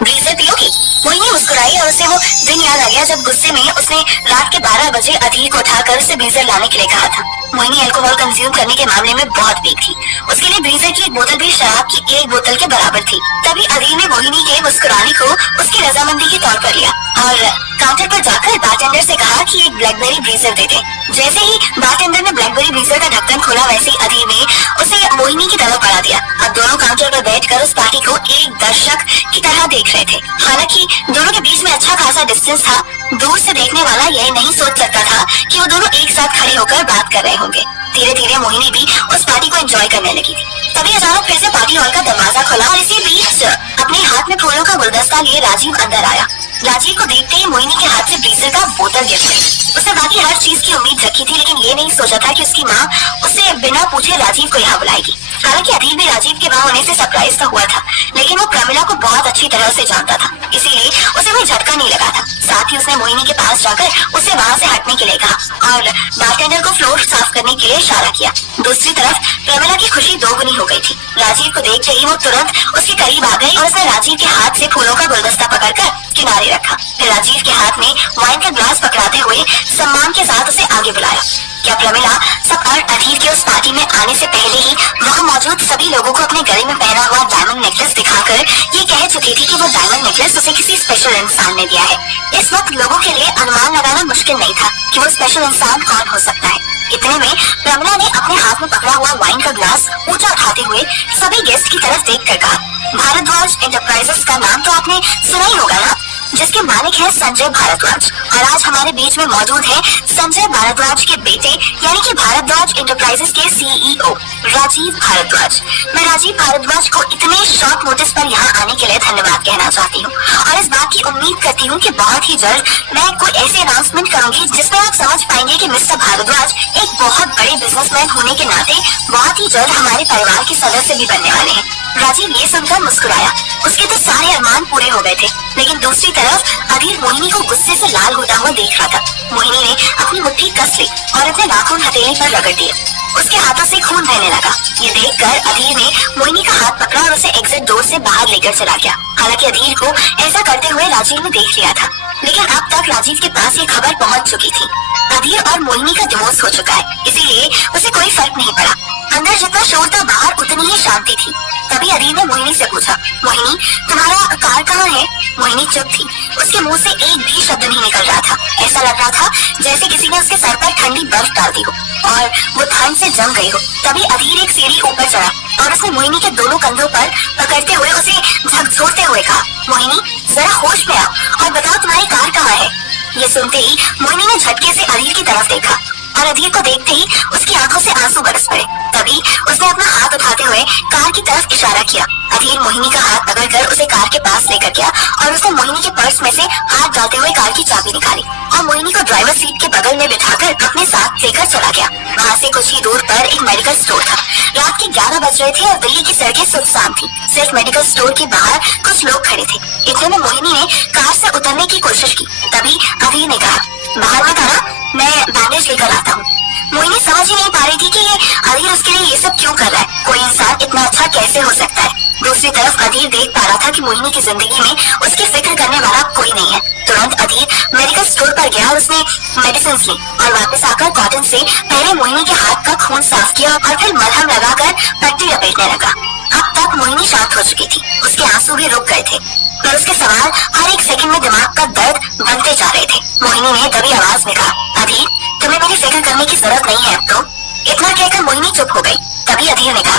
ब्रीजर पियोगी? मोहिनी मुस्कुराई और उसे वो दिन याद आ गया जब गुस्से में उसने रात के 12 बजे अधीर को उठाकर उसे ब्रीजर लाने के लिए कहा था। मोहिनी अल्कोहल कंज्यूम करने के मामले में बहुत वीक थी। उसके लिए ब्रीजर की एक बोतल भी शराब की एक बोतल के बराबर थी। तभी अधीर ने मोहिनी के मुस्कुराने को उसकी रजामंदी के तौर पर लिया और काउंटर पर जाकर बारटेंडर से कहा कि एक ब्लैकबेरी ब्रीजर दे दे। जैसे ही बारटेंडर ने ब्लैकबेरी ब्रीजर का ढक्कन खोला, वैसे ही अधीर ने उसे मोहिनी की तरफ बढ़ा दिया। अब दोनों काउंटर पर बैठकर उस पार्टी को एक दर्शक की तरह देख रहे थे। हालांकि दोनों के बीच में अच्छा खासा डिस्टेंस था, दूर से देखने वाला यह नहीं सोच सकता था कि वो दोनों एक साथ खड़े होकर बात कर रहे होंगे। धीरे धीरे मोहिनी भी उस पार्टी को एंजॉय करने लगी थी। तभी अचानक फिर से पार्टी हॉल का दरवाजा खुला और इसी बीच अपने हाथ में फूलों का गुलदस्ता लिए राजीव अंदर आया। राजीव को देखते ही मोहिनी के हाथ से ब्रीजर का बोतल गिर गई। उसने बाकी हर चीज की उम्मीद रखी थी, लेकिन ये नहीं सोचा था कि उसकी माँ उसे बिना पूछे राजीव को यहाँ बुलाएगी। हालांकि अधीर भी राजीव के वहाँ होने से सरप्राइज तो हुआ था, लेकिन वो प्रमिला को बहुत अच्छी तरह से जानता था, इसीलिए उसे कोई झटका नहीं लगा था। साथ ही उसने मोहिनी के पास जाकर उसे वहाँ से हटने के लिए कहा और बारटेंडर को फ्लोर साफ करने के लिए इशारा किया। दूसरी तरफ प्रमिला की खुशी दोगुनी हो गई थी। राजीव को देखते ही वो तुरंत उसके करीब आ गई और उसने राजीव के हाथ से फूलों का गुलदस्ता पकड़कर किनारे रखा। फिर राजीव के हाथ में वाइन का ग्लास पकड़ाते हुए सम्मान के साथ उसे आगे बुलाया। क्या प्रमिला सब और अधीर के उस पार्टी में आने से पहले ही वहाँ मौजूद सभी लोगों को अपने गले में पहना हुआ डायमंड नेकलेस दिखाकर ये कह चुकी थी कि वो डायमंड नेकलेस उसे किसी स्पेशल इंसान ने दिया है। इस वक्त लोगों के लिए अनुमान लगाना मुश्किल नहीं था कि वो स्पेशल इंसान कौन हो सकता है। इतने में प्रमिला ने अपने हाथ में पकड़ा हुआ वाइन का ग्लास ऊंचा उठाते हुए सभी गेस्ट की तरफ देखकर कहा, भारद्वाज एंटरप्राइजेस का नाम तो आपने सुना ही होगा ना, जिसके मालिक है संजय भारद्वाज। और आज हमारे बीच में मौजूद है संजय भारद्वाज के बेटे यानी कि भारद्वाज एंटरप्राइजेस के सीईओ राजीव भारद्वाज। मैं राजीव भारद्वाज को इतने शॉर्ट नोटिस पर यहाँ आने के लिए धन्यवाद कहना चाहती हूँ और इस बात की उम्मीद करती हूँ कि बहुत ही जल्द मैं कोई ऐसी अनाउंसमेंट करूंगी जिसमें आप समझ पाएंगे कि मिस्टर भारद्वाज एक बहुत बड़े बिजनेसमैन होने के नाते बहुत ही जल्द हमारे परिवार के सदस्य भी बनने वाले हैं। राजीव ये सुनकर मुस्कुराया। उसके तो सारे अरमान पूरे हो गए थे, लेकिन दूसरी तरफ अधीर मोहिनी को गुस्से से लाल होता हुआ देख रहा था। मोहिनी ने अपनी मुट्ठी कस ली और अपने नाखून हथेली पर रगड़ दिए। उसके हाथों से खून बहने लगा। ये देखकर अधीर ने मोहिनी का हाथ पकड़ा और उसे एग्जिट डोर से बाहर लेकर चला गया। हालांकि अधीर को ऐसा करते हुए राजीव ने देख लिया था, लेकिन अब तक राजीव के पास ये खबर पहुंच चुकी थी। अधीर और मोहिनी का डिवोर्स हो चुका है, इसीलिए उसे कोई फर्क नहीं पड़ा। अंदर जितना शोर था बाहर उतनी ही शांति थी। तभी अधीर ने मोहिनी से पूछा, मोहिनी तुम्हारा कार कहाँ है? मोहिनी चुप थी। उसके मुंह से एक भी शब्द नहीं निकल रहा था। ऐसा लग रहा था जैसे किसी ने उसके सर पर ठंडी बर्फ डाल दी हो और वो ठंड से जम गई हो। तभी अधीर एक सीढ़ी ऊपर चढ़ा और उसने मोहिनी के दोनों कंधों पर पकड़ते हुए उसे झकझोरते हुए कहा, मोहिनी जरा होश में आओ और बताओ तुम्हारी कार कहाँ है? ये सुनते ही मोहिनी ने झटके से अधीर की तरफ देखा और अधीर को देखते ही उसकी आंखों से आंसू बरस पड़े। तभी उसने अपना हाथ उठाते हुए कार की तरफ इशारा किया। अधीर मोहिनी का हाथ पकड़कर उसे कार के पास लेकर गया और उसने मोहिनी के पर्स में से हाथ डालते हुए कार की चाबी निकाली और मोहिनी को ड्राइवर सीट के बगल में बिठाकर अपने साथ लेकर चला गया। वहाँ से कुछ ही दूर पर एक मेडिकल स्टोर था। रात के 11 बज रहे थे और दिल्ली की सड़कें सुनसान थी। सिर्फ मेडिकल स्टोर के बाहर कुछ लोग खड़े थे। इतने में मोहिनी ने कार से उतरने की कोशिश की। तभी अधीर ने कहा, बाहर मत आना, मैं बैंडेज लेकर आता हूँ। मोहिनी समझ ही नहीं पा रही थी कि ये अधीर उसके लिए ये सब क्यों कर रहा है। कोई इंसान इतना अच्छा कैसे हो सकता है। दूसरी तरफ अधीर देख पा रहा था कि मोहिनी की जिंदगी में उसकी फिक्र करने वाला कोई नहीं है। तुरंत अधीर मेडिकल स्टोर पर गया और उसने मेडिसिन ली और वापस आकर कॉटन से पहले मोहिनी के हाथ का खून साफ किया और फिर मलहम लगाकर पट्टी लपेटने लगा। अब तक मोहिनी शांत हो चुकी थी। उसके आंसू भी रुक गए थे पर उसके सवाल हर एक सेकंड में दिमाग का दर्द बनते जा रहे थे। मोहिनी ने दबी आवाज में कहा, अधीर तुम्हें मेरी फिक्र करने की जरूरत नहीं है अब तो। इतना कहकर मोहिनी चुप हो गई। तभी अधीर ने कहा,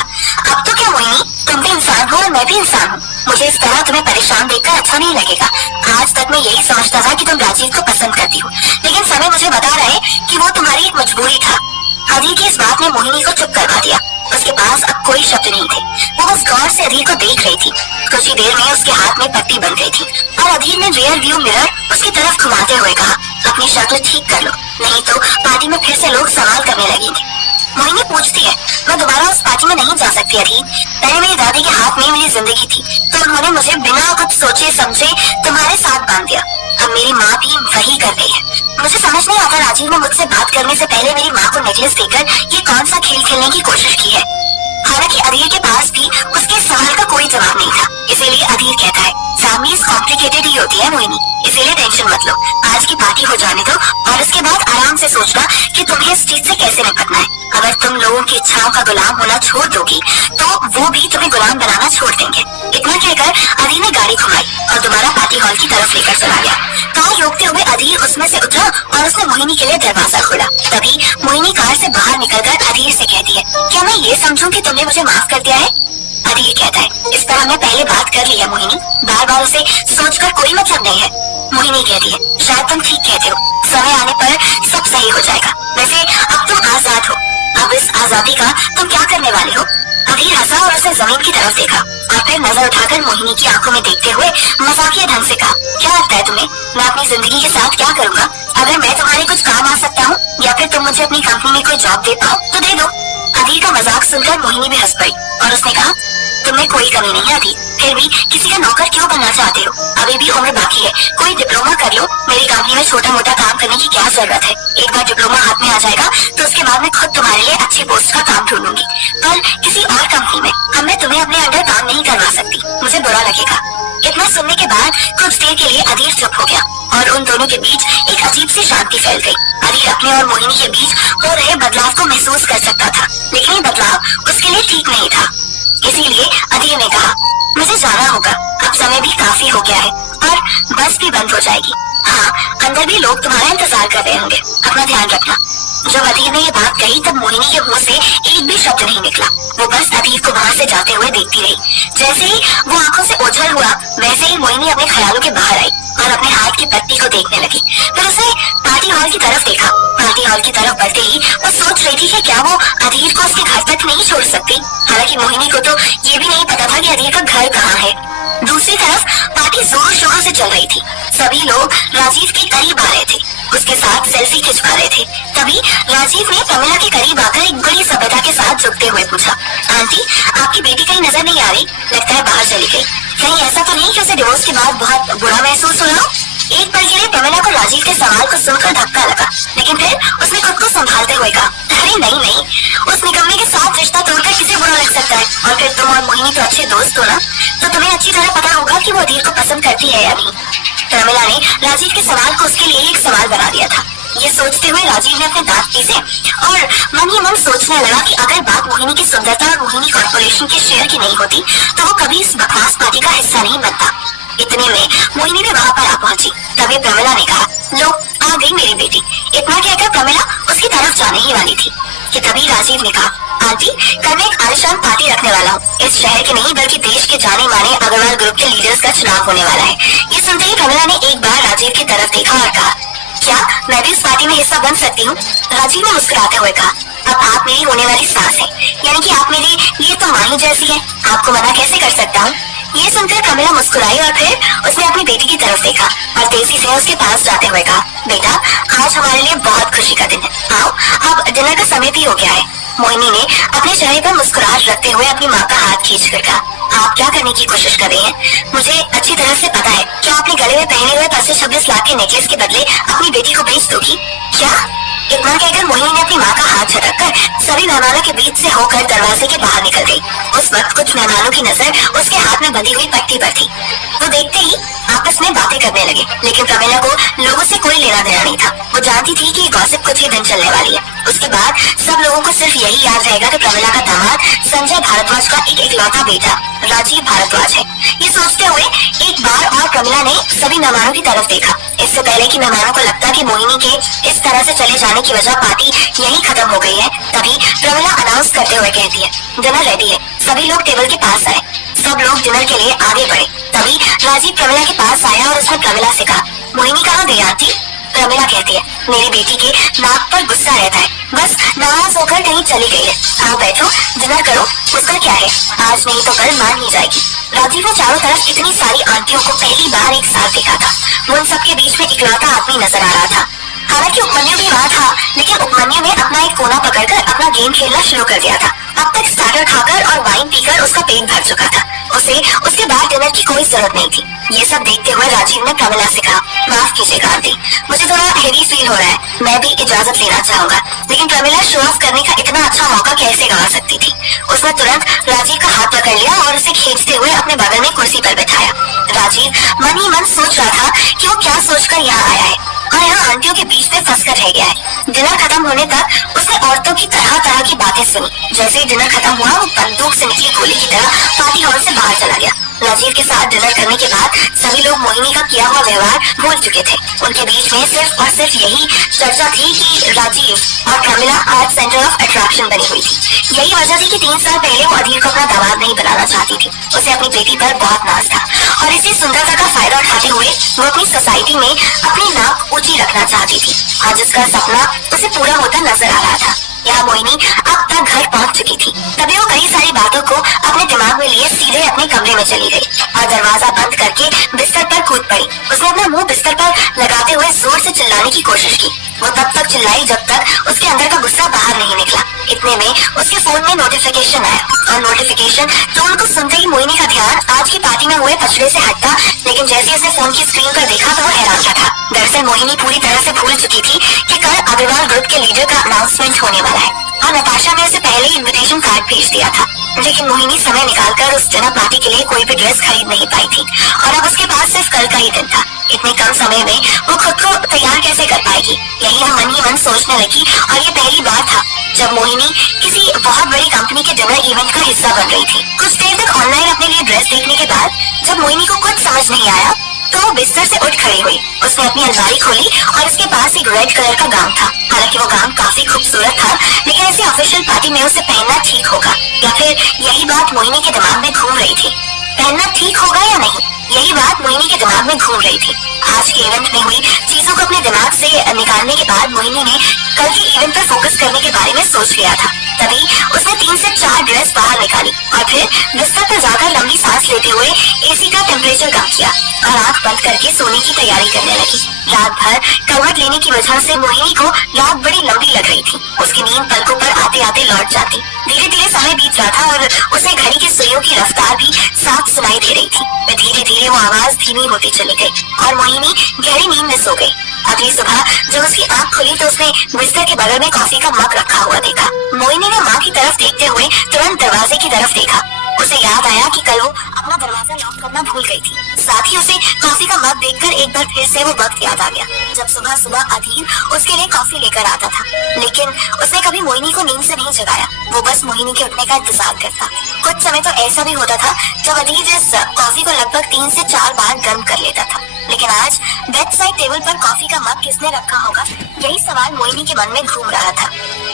अब तो क्या मोहिनी, तुम भी इंसान हो और मैं भी इंसान हूँ। मुझे इस तरह तुम्हें परेशान देखकर अच्छा नहीं लगेगा। आज तक मैं यही समझता था कि तुम राजीव को पसंद करती हो, लेकिन समय मुझे बता रहा है कि वो तुम्हारी एक मजबूरी था। अधीर की इस बात ने मोहिनी को चुप करवा दिया। उसके पास अब कोई शब्द नहीं थे। वो बस गौर से अधीर को देख रही थी। कुछ ही देर में उसके हाथ में पट्टी बन गई थी और अधीर ने रियर व्यू मिरर उसकी तरफ घुमाते हुए कहा, अपनी शक्ल ठीक कर लो, नहीं तो पार्टी में फिर से लोग सवाल करने लगेंगे। मोहिनी पूछती है, मैं दोबारा उस पार्टी में नहीं जा सकती अधीर। पहले मेरी दादी के हाथ में मेरी जिंदगी थी तो उन्होंने मुझे बिना कुछ सोचे समझे तुम्हारे साथ बांध दिया। अब मेरी माँ भी वही कर रही है। मुझे समझ नहीं आता राजीव ने मुझसे बात करने से पहले मेरी माँ को नेकलेस देकर ये कौन सा खेल खेलने की कोशिश की है। हालांकि अधीर के पास भी उसके सवाल का कोई जवाब नहीं था। इसीलिए अधीर कहता है, फैमिलीज कॉम्प्लिकेटेड ही होती है मोहिनी, इसीलिए टेंशन मत लो। आज की पार्टी हो जाने दो और उसके बाद आराम से सोचना कि तुम्हें इस चीज से कैसे निपटना है। अगर तुम लोगों की इच्छाओं का गुलाम होना छोड़ दोगी तो वो भी तुम्हें गुलाम बनाना छोड़ देंगे। इतना कहकर अधीर ने गाड़ी घुमाई और दोबारा पार्टी हॉल की तरफ लेकर चला गया। कार रोकते हुए अधीर उसमें से उतरा और उसने मोहिनी के लिए दरवाजा खोला। तभी मोहिनी कार से बाहर निकलकर अधीर से कहती है, क्या मैं ये समझूं कि तुमने मुझे माफ कर दिया है? अधीर कहता है, इस पर हमने पहले बात कर ली है मोहिनी, बार बार उसे सोचकर कोई मतलब नहीं है। मोहिनी कहती है, शायद तुम ठीक कहते हो, समय आने पर सब सही हो जाएगा। वैसे अब तुम आजाद हो, अब इस आजादी का तुम क्या करने वाले हो? अधीर हंसा और उसने जमीन की तरफ देखा और फिर नजर उठाकर मोहिनी की आंखों में देखते हुए मजाकिया ढंग से कहा, क्या लगता है तुम्हें मैं अपनी जिंदगी के साथ क्या करूँगा? अगर मैं तुम्हारे कुछ काम आ सकता हूँ या फिर तुम मुझे अपनी कंपनी में कोई जॉब दे पाओ तो दे दो। अधीर का मजाक सुनकर मोहिनी भी हंस पड़ी और उसने कहा, तुम्हें कोई कमी नहीं है अधीर, फिर भी किसी का नौकर क्यों बनना चाहते हो? अभी भी उम्र बाकी है, कोई डिप्लोमा कर लो। मेरी कंपनी में छोटा मोटा काम करने की क्या जरूरत है? एक बार डिप्लोमा हाथ में आ जाएगा तो उसके बाद मैं खुद तुम्हारे लिए अच्छी पोस्ट का काम ढूंढूंगी। पर किसी और कंपनी में अब मैं तुम्हें अपने अंडर काम नहीं करवा सकती, मुझे बुरा लगेगा। इतना सुनने के बाद कुछ देर के लिए अधीर चुप हो गया और उन दोनों के बीच एक अजीब सी शांति फैल गई। अधीर अपने और मोहिनी के बीच हो रहे बदलाव को महसूस कर सकता था, लेकिन ये बदलाव उसके लिए ठीक नहीं था। इसीलिए अधीर ने कहा, मुझे जाना होगा, अब समय भी काफी हो गया है और बस भी बंद हो जाएगी। हाँ, अंदर भी लोग तुम्हारा इंतजार कर रहे होंगे, अपना ध्यान रखना। जब अधीर ने ये बात कही तब मोहिनी के मुंह से एक भी शब्द नहीं निकला। वो बस अधीर को वहाँ से जाते हुए देखती रही। जैसे ही वो आंखों से ओझल हुआ वैसे ही मोहिनी अपने ख्यालों के बाहर आई और अपने हाथ की पट्टी को देखने लगी। फिर उसने पार्टी हॉल की तरफ देखा। पार्टी हॉल की तरफ बढ़ते ही वो सोच रही थी कि क्या वो अधीर को उसके घर तक नहीं छोड़ सकती। हालांकि मोहिनी को तो ये भी नहीं पता था कि अधीर का घर कहाँ है। दूसरी तरफ पार्टी जोर शोर से चल रही थी। सभी लोग राजीव के करीब आ रहे थे, उसके साथ सेल्फी खिंचवा रहे थे। तभी राजीव ने प्रमिला के करीब आकर एक बड़ी सभ्यता के साथ झुकते हुए पूछा, आंटी आपकी बेटी कहीं नजर नहीं आ रही? लगता है बाहर चली गई। कहीं ऐसा तो नहीं कि उसे डिवोर्स के बाद बहुत बुरा महसूस हो रहा हो? एक पल के लिए प्रमिला को राजीव के सवाल को सुनकर धक्का लगा, लेकिन फिर उसने खुद को संभालते हुए कहा, अरे नहीं नहीं, उस निकम्मे के साथ रिश्ता तोड़कर किसे बुरा लग सकता है? और फिर तुम और मोहिनी तो अच्छे दोस्त हो ना, तो तुम्हें अच्छी तरह पता होगा कि वो अधीर को पसंद करती है या नहीं। प्रमिला ने राजीव के सवाल को उसके लिए एक सवाल बना दिया था। ये सोचते हुए राजीव ने अपने दांत पीसे और मन ही मन सोचने लगा कि अगर बात मोहिनी की सुंदरता और मोहिनी कॉर्पोरेशन के शेयर की नहीं होती तो वो कभी इस बकवास पार्टी का हिस्सा नहीं बनता। इतने में मोहिनी भी वहाँ पर आ पहुंची। तभी प्रमिला ने कहा, लो आ गई मेरी बेटी। इतना कहकर प्रमिला उसकी तरफ जाने ही वाली थी कि तभी राजीव ने कहा, आंटी कल मैं एक आलिशान पार्टी रखने वाला हूँ। इस शहर के नहीं बल्कि देश के जाने माने अग्रवाल ग्रुप के लीडर्स का चुनाव होने वाला है। ये सुनते ही प्रमिला ने एक बार राजीव की तरफ देखा और कहा, क्या मैं भी इस पार्टी में हिस्सा बन सकती हूँ? राजीव ने मुस्कुराते हुए कहा, अब आप मेरी होने वाली सास है, यानी कि आप मेरी ये तो माँ ही ही जैसी है, आपको मना कैसे कर सकता हूँ। ये सुनकर प्रमिला मुस्कुराई और फिर उसने अपनी बेटी की तरफ देखा और तेजी से उसके पास जाते हुए कहा, बेटा आज हमारे लिए बहुत खुशी का दिन है, आओ अब डिनर का समय भी हो गया है। मोहिनी ने अपने चेहरे पर मुस्कुराहट रखते हुए अपनी माँ का हाथ खींच कर कहा, आप क्या करने की कोशिश कर रही हैं? मुझे अच्छी तरह से पता है, क्या आपने गले में पहने हुए 25-26 लाख के नेकलेस के बदले अपनी बेटी को बेच दोगी क्या? इतना कहकर मोहिनी ने अपनी माँ का हाथ झटककर सभी मेहमानों के बीच से होकर दरवाजे के बाहर निकल गई। उस वक्त कुछ मेहमानों की नजर उसके हाथ में बंधी हुई पट्टी पर थी। वो देखते ही आपस में बातें करने लगे, लेकिन प्रमिला को लोगों से कोई लेना देना नहीं था। वो जानती थी कि गॉसिप कुछ ही दिन चलने वाली है। उसके बाद सब लोगों को सिर्फ यही याद रहेगा कि प्रमिला का दामाद संजय भारद्वाज का एक इकलौता बेटा राजीव भारद्वाज है। ये सोचते हुए एक बार और प्रमिला ने सभी मेहमानों की तरफ देखा। इससे पहले कि मेहमानों को लगता कि मोहिनी के इस तरह से चले जाने की वजह पार्टी यहीं खत्म हो गई है, तभी प्रमिला अनाउंस करते हुए कहती है, डिनर रेडी है। सभी लोग टेबल के पास आए। सब लोग डिनर के लिए आगे बढ़े। तभी राजीव प्रमिला के पास आया और उसने प्रमिला से कहा, मोहिनी कहाँ गई आंटी? प्रमिला कहती है, मेरी बेटी के नाक पर गुस्सा रहता है, बस नाराज होकर कहीं चली गई है। आओ बैठो, डिनर करो, उसका क्या है, आज नहीं तो कल मान ही जाएगी। राजीव ने चारों तरफ इतनी सारी आंटियों को पहली बार एक साथ देखा था। वो उन सबके बीच में इकलौता आदमी नजर आ रहा था। हालांकि उपमन्यु भी वहाँ था, लेकिन उपमन्यु ने अपना एक कोना पकड़कर अपना गेम खेलना शुरू कर दिया था। अब तक स्टार्टर खाकर और वाइन पीकर उसका पेट भर चुका था। उसे उसके बाद डिनर की कोई जरूरत नहीं थी। ये सब देखते हुए राजीव ने प्रमिला से कहा, माफ कीजिएगा आंटी, मुझे थोड़ा हेवी फील हो रहा है, मैं भी इजाजत लेना चाहूंगा। लेकिन प्रमिला शो ऑफ करने का इतना अच्छा मौका कैसे गंवा सकती थी। उसने तुरंत राजीव का हाथ पकड़ लिया और उसे खींचते हुए अपने बगल में कुर्सी पर बैठाया। राजीव मन ही मन सोच रहा था कि वो क्या सोचकर यहाँ आया है और यहाँ आंटियों के बीच में फंसकर रह गया है। डिनर खत्म होने तक उसने औरतों की तरह तरह की बातें सुनी। जैसे ही डिनर खत्म हुआ, वो बंदूक से निकली गोली की तरह पार्टी हॉल से बाहर चला गया। राजीव के साथ डिनर करने के बाद सभी लोग मोहिनी का किया हुआ व्यवहार भूल चुके थे। उनके बीच में सिर्फ और सिर्फ यही चर्चा थी कि राजीव और प्रमिला आज सेंटर ऑफ अट्रैक्शन बनी हुई थी। यही वजह थी कि 3 साल पहले वो अधीर को अपना दामाद नहीं बनाना चाहती थी। उसे अपनी बेटी पर बहुत नाज था और इसी सुंदरता का फायदा उठाते हुए वो अपनी सोसाइटी में अपनी नाक ऊंची रखना चाहती थी। आज उसका सपना उसे पूरा होता नजर आ रहा था। यहाँ मोहिनी अब तक घर पहुँच चुकी थी। तभी वो कई सारी बातों को अपने दिमाग में लिए सीधे अपने कमरे में चली गई और दरवाजा बंद करके बिस्तर पर कूद पड़ी। उसने अपना मुंह बिस्तर पर लगाते हुए जोर से चिल्लाने की कोशिश की। वो तब तक चिल्लाई जब तक उसके अंदर का गुस्सा बाहर नहीं निकला। इतने में उसके फोन में नोटिफिकेशन आया और नोटिफिकेशन टोन को सुनते ही मोहिनी का ध्यान आज की पार्टी में हुए पछड़े से हटा। लेकिन जैसे उसने फोन की स्क्रीन पर देखा तो वो हैरान था। दरअसल मोहिनी पूरी तरह से भूल चुकी थी कि कल अग्रवाल ग्रुप के लीडर का अनाउंसमेंट होने वाला है और नताशा ने उसे पहले ही इनविटेशन कार्ड भेज दिया था। लेकिन मोहिनी समय निकालकर उस डिनर पार्टी के लिए कोई भी ड्रेस खरीद नहीं पाई थी और अब उसके पास सिर्फ कल का ही दिन था। इतने कम समय में वो खुद को तैयार कैसे कर पाएगी, यही वो मन ही मन सोचने लगी। और ये पहली बार था जब मोहिनी किसी बहुत बड़ी कंपनी के डिनर इवेंट का हिस्सा बन रही थी। कुछ देर तक ऑनलाइन अपने लिए ड्रेस देखने के बाद जब मोहिनी को कुछ समझ नहीं आया तो वो बिस्तर से उठ खड़ी हुई। उसने अपनी अलमारी खोली और उसके पास एक रेड कलर का गाउन था। हालांकि वो गाउन काफी खूबसूरत था, लेकिन ऐसी ऑफिशियल पार्टी में उसे पहनना ठीक होगा या फिर यही बात मोहिनी के दिमाग में घूम रही थी। पहनना ठीक होगा या नहीं, यही बात मोहिनी के दिमाग में घूम रही थी। आज के इवेंट में हुई चीजों को अपने दिमाग से निकालने के बाद मोहिनी ने कल के इवेंट पर फोकस करने के बारे में सोच लिया था। तभी उसने 3 से 4 ड्रेस बाहर निकाली और फिर बिस्तर पर जाकर लंबी सांस लेते हुए एसी का टेम्परेचर कम किया और आंख बंद करके सोने की तैयारी करने लगी। रात भर करवट लेने की वजह से मोहिनी को रात बड़ी लंबी लग रही थी। उसकी नींद पलकों पर आते आते लौट जाती। धीरे धीरे समय बीत रहा था और उसे घड़ी की सुइयों की रफ्तार भी साफ सुनाई दे रही थी। धीरे धीरे वो आवाज धीमी होती चली गई और मोहिनी गहरी नींद में सो गई। अगली सुबह जब उसकी आंख खुली तो उसने बिस्तर के बगल में कॉफी का मग रखा हुआ देखा। मोहिनी ने माँ की तरफ देखते हुए तुरंत दरवाजे की तरफ देखा। उसे याद आया कि कल वो अपना दरवाजा लॉक करना भूल गई थी। साथ ही उसे कॉफी का मग देखकर एक बार फिर से वो वक्त याद आ गया जब सुबह सुबह अधीर उसके लिए कॉफी लेकर आता था। लेकिन उसने कभी मोहिनी को नींद से नहीं जगाया, वो बस मोहिनी के उठने का इंतजार करता। कुछ समय तो ऐसा भी होता था जब अधीर इस कॉफी को लगभग 3 से 4 बार गर्म कर लेता था। लेकिन आज बेड साइड टेबल पर कॉफी का मग किसने रखा होगा, यही सवाल मोहिनी के मन में घूम रहा था।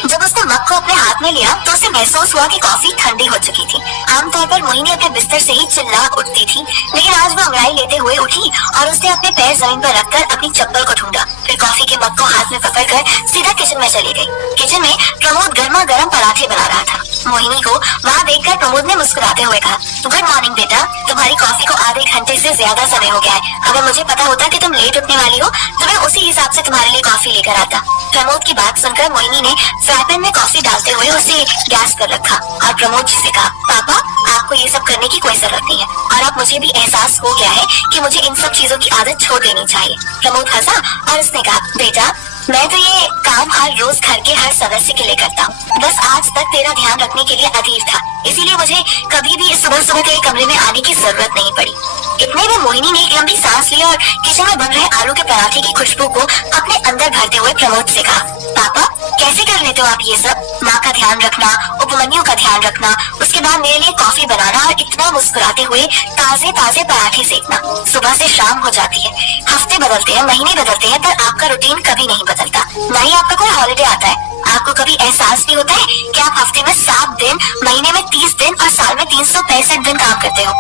जब उसने मग को अपने हाथ में लिया तो उसे महसूस हुआ कि कॉफी ठंडी हो चुकी थी। आमतौर पर मोहिनी अपने बिस्तर से ही चिल्ला उठती थी, लेकिन आज वो अंगड़ाई लेते हुए उठी और उसने अपने पैर जमीन पर रखकर अपनी चप्पल को ढूंढा। फिर कॉफी के मग को हाथ में पकड़कर सीधा किचन में चली गई। किचन में प्रमोद गर्मा गर्म पराठे बना रहा था। मोहिनी को वहाँ देखकर प्रमोद ने मुस्कुराते हुए कहा, गुड मॉर्निंग बेटा, तुम्हारी कॉफी को आधे घंटे से ज्यादा समय हो गया है। अगर मुझे पता होता कि तुम लेट उठने वाली हो तो मैं उसी हिसाब से तुम्हारे लिए कॉफी लेकर आता। प्रमोद की बात सुनकर मोहिनी ने फ्राई पैन में कॉफी डालते हुए उसे गैस पर रखा और प्रमोद जी से कहा, पापा आपको ये सब करने की कोई जरूरत नहीं है और अब मुझे भी एहसास हो गया है कि मुझे इन सब चीजों की आदत छोड़ देनी चाहिए। प्रमोद हंसा और उसने कहा, बेटा मैं तो ये काम हर रोज घर के हर सदस्य के लिए करता हूँ, बस आज तक तेरा ध्यान रखने के लिए अधीर था, इसीलिए मुझे कभी भी सुबह सुबह तेरे कमरे में आने की जरूरत नहीं पड़ी। इतने में मोहिनी ने एक लंबी सांस ली और किचन में बन रहे आलू के पराठे की खुशबू को अपने अंदर भरते हुए प्रमोद से कहा, पापा कैसे कर लेते हो आप ये सब? माँ का ध्यान रखना, उपमन्यु का ध्यान रखना, उसके बाद मेरे लिए कॉफी बनाना और इतना मुस्कुराते हुए ताजे ताजे पराठे सेकना। सुबह से शाम हो जाती है, हफ्ते बदलते हैं, महीने बदलते हैं, पर आपका रूटीन कभी नहीं बदलता, न ही आपका कोई हॉलिडे आता है। आपको कभी एहसास भी होता है कि आप हफ्ते में 7 दिन, महीने में 30 दिन और साल में 365 दिन काम करते हो?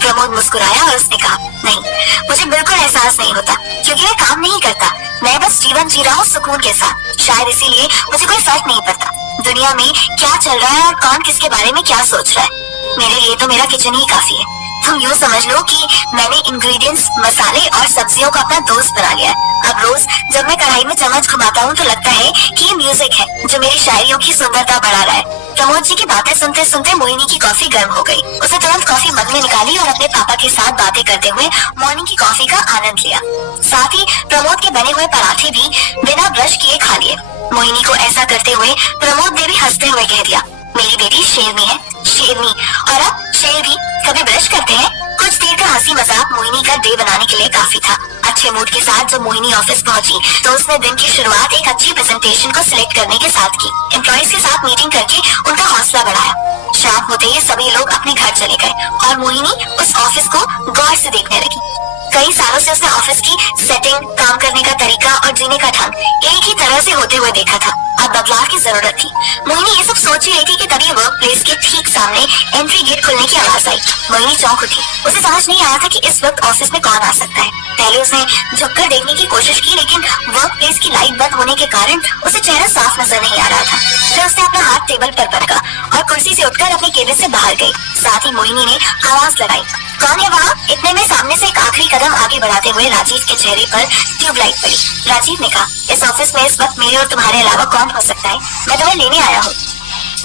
प्रमोद मुस्कुराया और उसने कहा, नहीं, मुझे बिल्कुल एहसास नहीं होता, क्योंकि मैं काम नहीं करता, मैं बस जीवन जी रहा हूँ सुकून के साथ। शायद इसीलिए मुझे कोई फर्क नहीं पड़ता दुनिया में क्या चल रहा है और कौन किसके बारे में क्या सोच रहा है। मेरे लिए तो मेरा किचन ही काफी है। तुम यूँ समझ लो कि मैंने इंग्रेडिएंट्स, मसाले और सब्जियों को अपना दोस्त बना लिया है। अब रोज जब मैं कढ़ाई में चम्मच घुमाता हूँ तो लगता है कि ये म्यूजिक है जो मेरी शायरियों की सुंदरता बढ़ा रहा है। प्रमोद जी की बातें सुनते सुनते मोहिनी की कॉफी गर्म हो गई। उसे तुरंत कॉफी मग में निकाली और अपने पापा के साथ बातें करते हुए मॉर्निंग की कॉफी का आनंद लिया। साथ ही प्रमोद के बने हुए पराठे भी बिना ब्रश किए खा लिए। मोहिनी को ऐसा करते हुए प्रमोद ने भी हंसते हुए कह दिया, मेरी बेटी शेरनी है, शेरनी, और अब शेर भी कभी ब्रश करते हैं। कुछ देर का हंसी मजाक मोहिनी का डे बनाने के लिए काफी था। अच्छे मूड के साथ जब मोहिनी ऑफिस पहुंची तो उसने दिन की शुरुआत एक अच्छी प्रेजेंटेशन को सिलेक्ट करने के साथ की। एम्प्लॉइज के साथ मीटिंग करके उनका हौसला बढ़ाया। शाम होते ही सभी लोग अपने घर चले गए और मोहिनी उस ऑफिस को गौर से देखने लगी। कई सालों से उसने ऑफिस की सेटिंग, काम करने का तरीका और जीने का ढंग एक ही तरह से होते हुए देखा था। अब बदलाव की जरूरत थी। मोहिनी ये सब सोच रही थी कि तभी वर्क प्लेस के ठीक सामने एंट्री गेट खुलने की आवाज आई। मोहिनी चौंक उठी। उसे समझ नहीं आया था कि इस वक्त ऑफिस में कौन आ सकता है। पहले उसने झुककर देखने की कोशिश की, लेकिन वर्क प्लेस की लाइट बंद होने के कारण उसे चेहरा साफ नजर नहीं आ रहा था। फिर उसने अपना हाथ टेबल पर पटका और कुर्सी से उठकर अपने केबिन से बाहर गई। साथ ही मोहिनी ने आवाज लगाई, कौन है वहाँ? इतने में सामने से एक आखिरी कदम आगे बढ़ाते हुए राजीव के चेहरे पर ट्यूबलाइट पड़ी। राजीव ने कहा, इस ऑफिस में इस वक्त मेरे और तुम्हारे अलावा कौन हो सकता है? मैं तुम्हें लेने आया हूँ।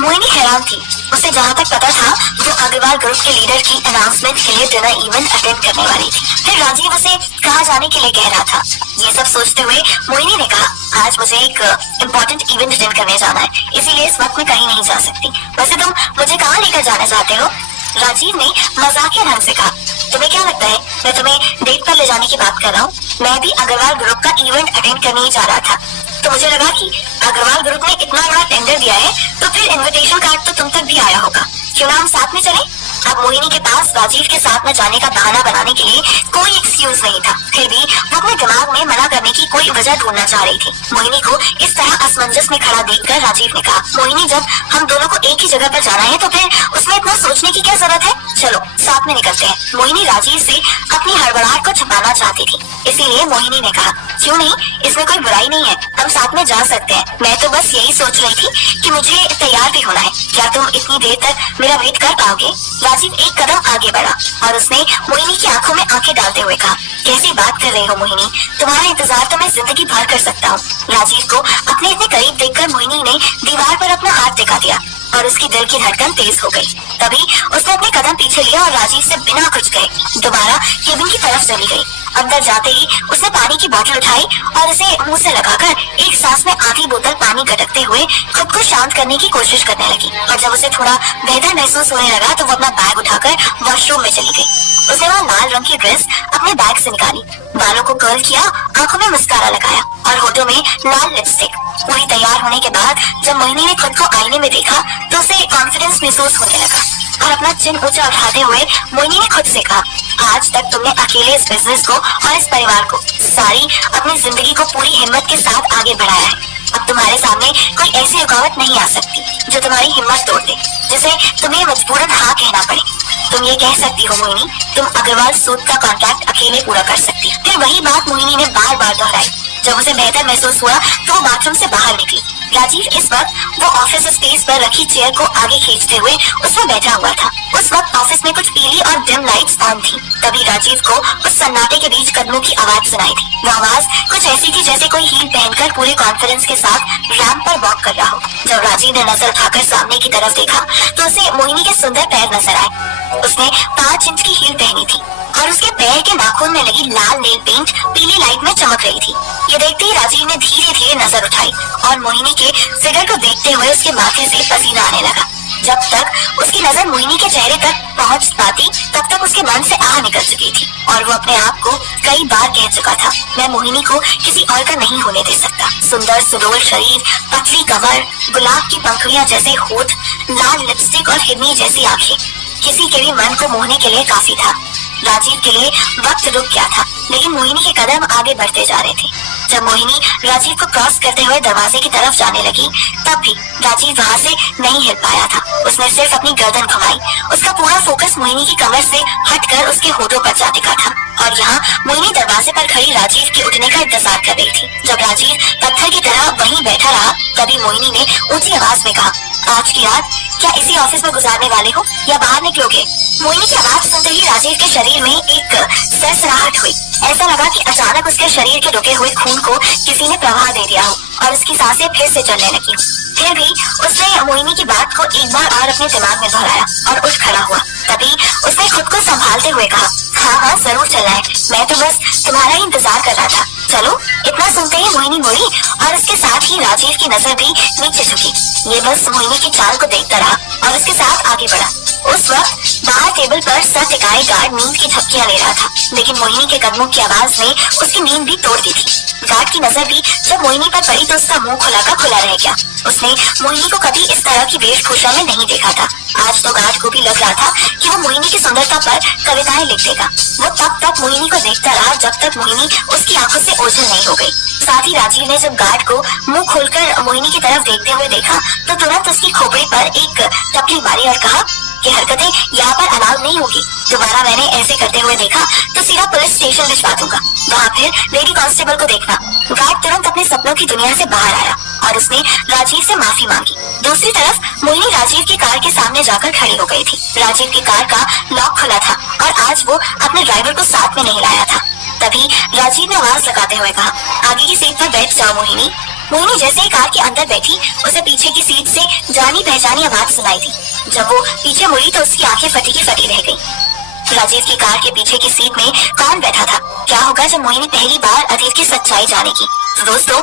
मोहिनी हैरान थी। उसे जहाँ तक पता था वो अग्रवाल ग्रुप के लीडर की अनाउंसमेंट के लिए डिनर इवेंट अटेंड करने वाली थी। फिर राजीव उसे कहाँ जाने के लिए कह रहा था। ये सब सोचते हुए मोहिनी ने कहा, आज मुझे एक इम्पोर्टेंट इवेंट अटेंड करने जाना है, इसीलिए इस वक्त मैं कहीं नहीं जा सकती। वैसे तुम मुझे कहाँ लेकर जाना चाहते हो? राजीव ने मजाकिया ढंग से कहा, तुम्हें क्या लगता है मैं तुम्हें डेट पर ले जाने की बात कर रहा हूँ? मैं भी अग्रवाल ग्रुप का इवेंट अटेंड करने ही जा रहा था, तो मुझे लगा कि अग्रवाल ग्रुप ने इतना बड़ा टेंडर दिया है तो फिर इनविटेशन कार्ड तो तुम तक भी आया होगा, क्यों ना हम साथ में चलें? अब मोहिनी के पास राजीव के साथ न जाने का बहाना बनाने के लिए कोई एक्सक्यूज नहीं था। फिर भी वो अपने दिमाग में मना करने की कोई वजह ढूंढना चाह रही थी। मोहिनी को इस तरह असमंजस में खड़ा देखकर राजीव ने कहा, मोहिनी जब हम दोनों को एक ही जगह पर जाना है तो फिर उसमें इतना सोचने की क्या जरूरत है? चलो साथ में निकलते हैं। मोहिनी राजीव से अपनी हड़बड़ाहट को छुपाना चाहती थी, इसीलिए मोहिनी ने कहा, क्यों नहीं, इसमें कोई बुराई नहीं है, हम साथ में जा सकते हैं। मैं तो बस यही सोच रही थी कि मुझे तैयार भी होना है, क्या तुम इतनी देर तक मेरा वेट कर पाओगे? राजीव एक कदम आगे बढ़ा और उसने मोहिनी की आंखों में आंखें डालते हुए कहा, कैसी बात कर रही हो मोहिनी, तुम्हारा इंतजार तो मैं जिंदगी भर कर सकता हूँ। राजीव को अपने इतने करीब देखकर मोहिनी ने दीवार पर अपना हाथ टिका दिया और उसकी दिल की धड़कन तेज हो गई। तभी उसने अपने कदम पीछे लिया और राजीव से बिना कुछ कहे दोबारा केबिन की तरफ चली गई। अंदर जाते ही उसने पानी की बोतल उठाई और उसे मुंह से लगाकर एक सांस में आधी बोतल पानी गटकते हुए खुद को शांत करने की कोशिश करने लगी। और जब उसे थोड़ा बेहतर महसूस होने लगा तो वो अपना बैग उठाकर वॉशरूम में चली गई। उसने वहाँ लाल रंग की ड्रेस अपने बैग से निकाली, बालों को कर्ल किया, आंखों में मस्कारा लगाया और होठों में लाल लिपस्टिक। पूरी तैयार होने के बाद जब मोहिनी ने खुद को आईने में देखा तो उसे कॉन्फिडेंस महसूस होने लगा और अपना चिन ऊंचा उठाते हुए मोहिनी ने खुद से कहा, आज तक तुमने अकेले इस बिजनेस को और इस परिवार को, सारी अपनी जिंदगी को पूरी हिम्मत के साथ आगे बढ़ाया है। अब तुम्हारे सामने कोई ऐसी रुकावट नहीं आ सकती जो तुम्हारी हिम्मत तोड़ दे, जिसे तुम्हें मजबूरन हाँ कहना पड़े। तुम ये कह सकती हो मोहिनी, तुम अग्रवाल सूद का कॉन्ट्रैक्ट अकेले पूरा कर सकती। फिर वही बात मोहिनी ने बार बार दोहराई। जब उसे बेहतर महसूस हुआ तो वो बाथरूम से बाहर निकली। राजीव इस वक्त वो ऑफिस स्पेस पर रखी चेयर को आगे खींचते हुए उसमें बैठा हुआ था। उस वक्त ऑफिस में कुछ पीली और डिम लाइट्स ऑन थी। तभी राजीव को उस सन्नाटे के बीच कदमों की आवाज सुनाई थी। वो आवाज कुछ ऐसी थी जैसे कोई हील पहनकर पूरे कॉन्फिडेंस के साथ रैंप पर वॉक कर रहा हो। जब राजीव ने नजर उठाकर सामने की तरफ देखा तो उसे मोहिनी के सुंदर पैर नजर आए। उसने 5 इंच की हील पहनी थी और उसके पैर के नाखून में लगी लाल नेल पेंट पीली लाइट में चमक रही थी। ये देखते ही राजीव ने धीरे धीरे नजर उठाई और मोहिनी के फिगर को देखते हुए उसके माथे से पसीना आने लगा। जब तक उसकी नजर मोहिनी के चेहरे तक पहुंच पाती तब तक उसके मन से आह निकल चुकी थी और वो अपने आप को कई बार कह चुका था, मैं मोहिनी को किसी और का नहीं होने दे सकता। सुंदर सुडोल शरीर, पतली कमर, गुलाब की पंखुड़ियां जैसे होठ, लाल लिपस्टिक और हिरनी जैसी आंखें, किसी के भी मन को मोहने के लिए काफी था। राजीव के लिए वक्त रुक गया था, लेकिन मोहिनी के कदम आगे बढ़ते जा रहे थे। जब मोहिनी राजीव को क्रॉस करते हुए दरवाजे की तरफ जाने लगी तब भी राजीव वहाँ से नहीं हिल पाया था। उसने सिर्फ अपनी गर्दन घुमाई। उसका पूरा फोकस मोहिनी की कमर से हटकर उसके होठों पर जा टिका था और यहाँ मोहिनी दरवाजे पर खड़ी राजीव के उठने का इंतजार कर रही थी। जब राजीव पत्थर की तरह वहीं बैठा रहा तभी मोहिनी ने ऊंची आवाज में कहा, आज की रात क्या इसी ऑफिस में गुजारने वाले हो या बाहर निकलोगे? मोहिनी की आवाज सुनते ही राजीव के शरीर में एक सरसराहट हुई। ऐसा लगा कि अचानक उसके शरीर के रुके हुए खून को किसी ने प्रवाह दे दिया हो और उसकी सांसें फिर से चलने लगी। फिर भी उसने मोहिनी की बात को एक बार और अपने दिमाग में दोहराया और उठ खड़ा हुआ। तभी उसने खुद को संभालते हुए कहा, हाँ जरूर चलना है, मैं तो बस तुम्हारा ही इंतजार कर रहा था, चलो। इतना सुनते ही मोहिनी मुड़ी और उसके साथ ही राजीव की नजर भी नीचे झुकी। ये बस मोहिनी की चाल को देखता रहा और उसके साथ आगे बढ़ा। उस वक्त बाहर टेबल पर सर टिकाए गार्ड नींद की झपकियां ले रहा था, लेकिन मोहिनी के कदमों की आवाज ने उसकी नींद भी तोड़ दी थी। गार्ड की नजर भी जब मोहिनी पर पड़ी तो उसका मुंह खुला का खुला रह गया। उसने मोहिनी को कभी इस तरह की वेशभूषा में नहीं देखा था। आज तो गार्ड को भी लग रहा था कि वो मोहिनी की सुंदरता पर कविताएं लिख देगा। वो तब तक मोहिनी को देखता रहा जब तक मोहिनी उसकी आंखों से ओझल नहीं हो गई। साथ ही राजीव ने जब गार्ड को मुंह खोलकर मोहिनी की तरफ देखते हुए देखा तो तुरंत उसकी खोपड़ी पर एक टपली मारी और कहा, ये हरकतें यहाँ पर अलाउड नहीं होगी। दोबारा मैंने ऐसे करते हुए देखा तो सीधा पुलिस स्टेशन भिजवा दूंगा, वहाँ फिर लेडी कांस्टेबल को देखना। गार्ड तुरंत अपने सपनों की दुनिया से बाहर आया और उसने राजीव से माफी मांगी। दूसरी तरफ मोहिनी राजीव की कार के सामने जाकर खड़ी हो गई थी। राजीव की कार का लॉक खुला था और आज वो अपने ड्राइवर को साथ में नहीं लाया था। तभी राजीव ने आवाज लगाते हुए कहा, आगे की सीट पर बैठ जाओ मोहिनी। मोहिनी जैसे ही कार के अंदर बैठी उसे पीछे की सीट से जानी पहचानी आवाज सुनाई थी। जब वो पीछे मुड़ी तो उसकी आंखें फटी की फटी रह गई। राजीव की कार के पीछे की सीट में कौन बैठा था? क्या होगा जब मोहिनी पहली बार अतीत की सच्चाई जानेगी? दोस्तों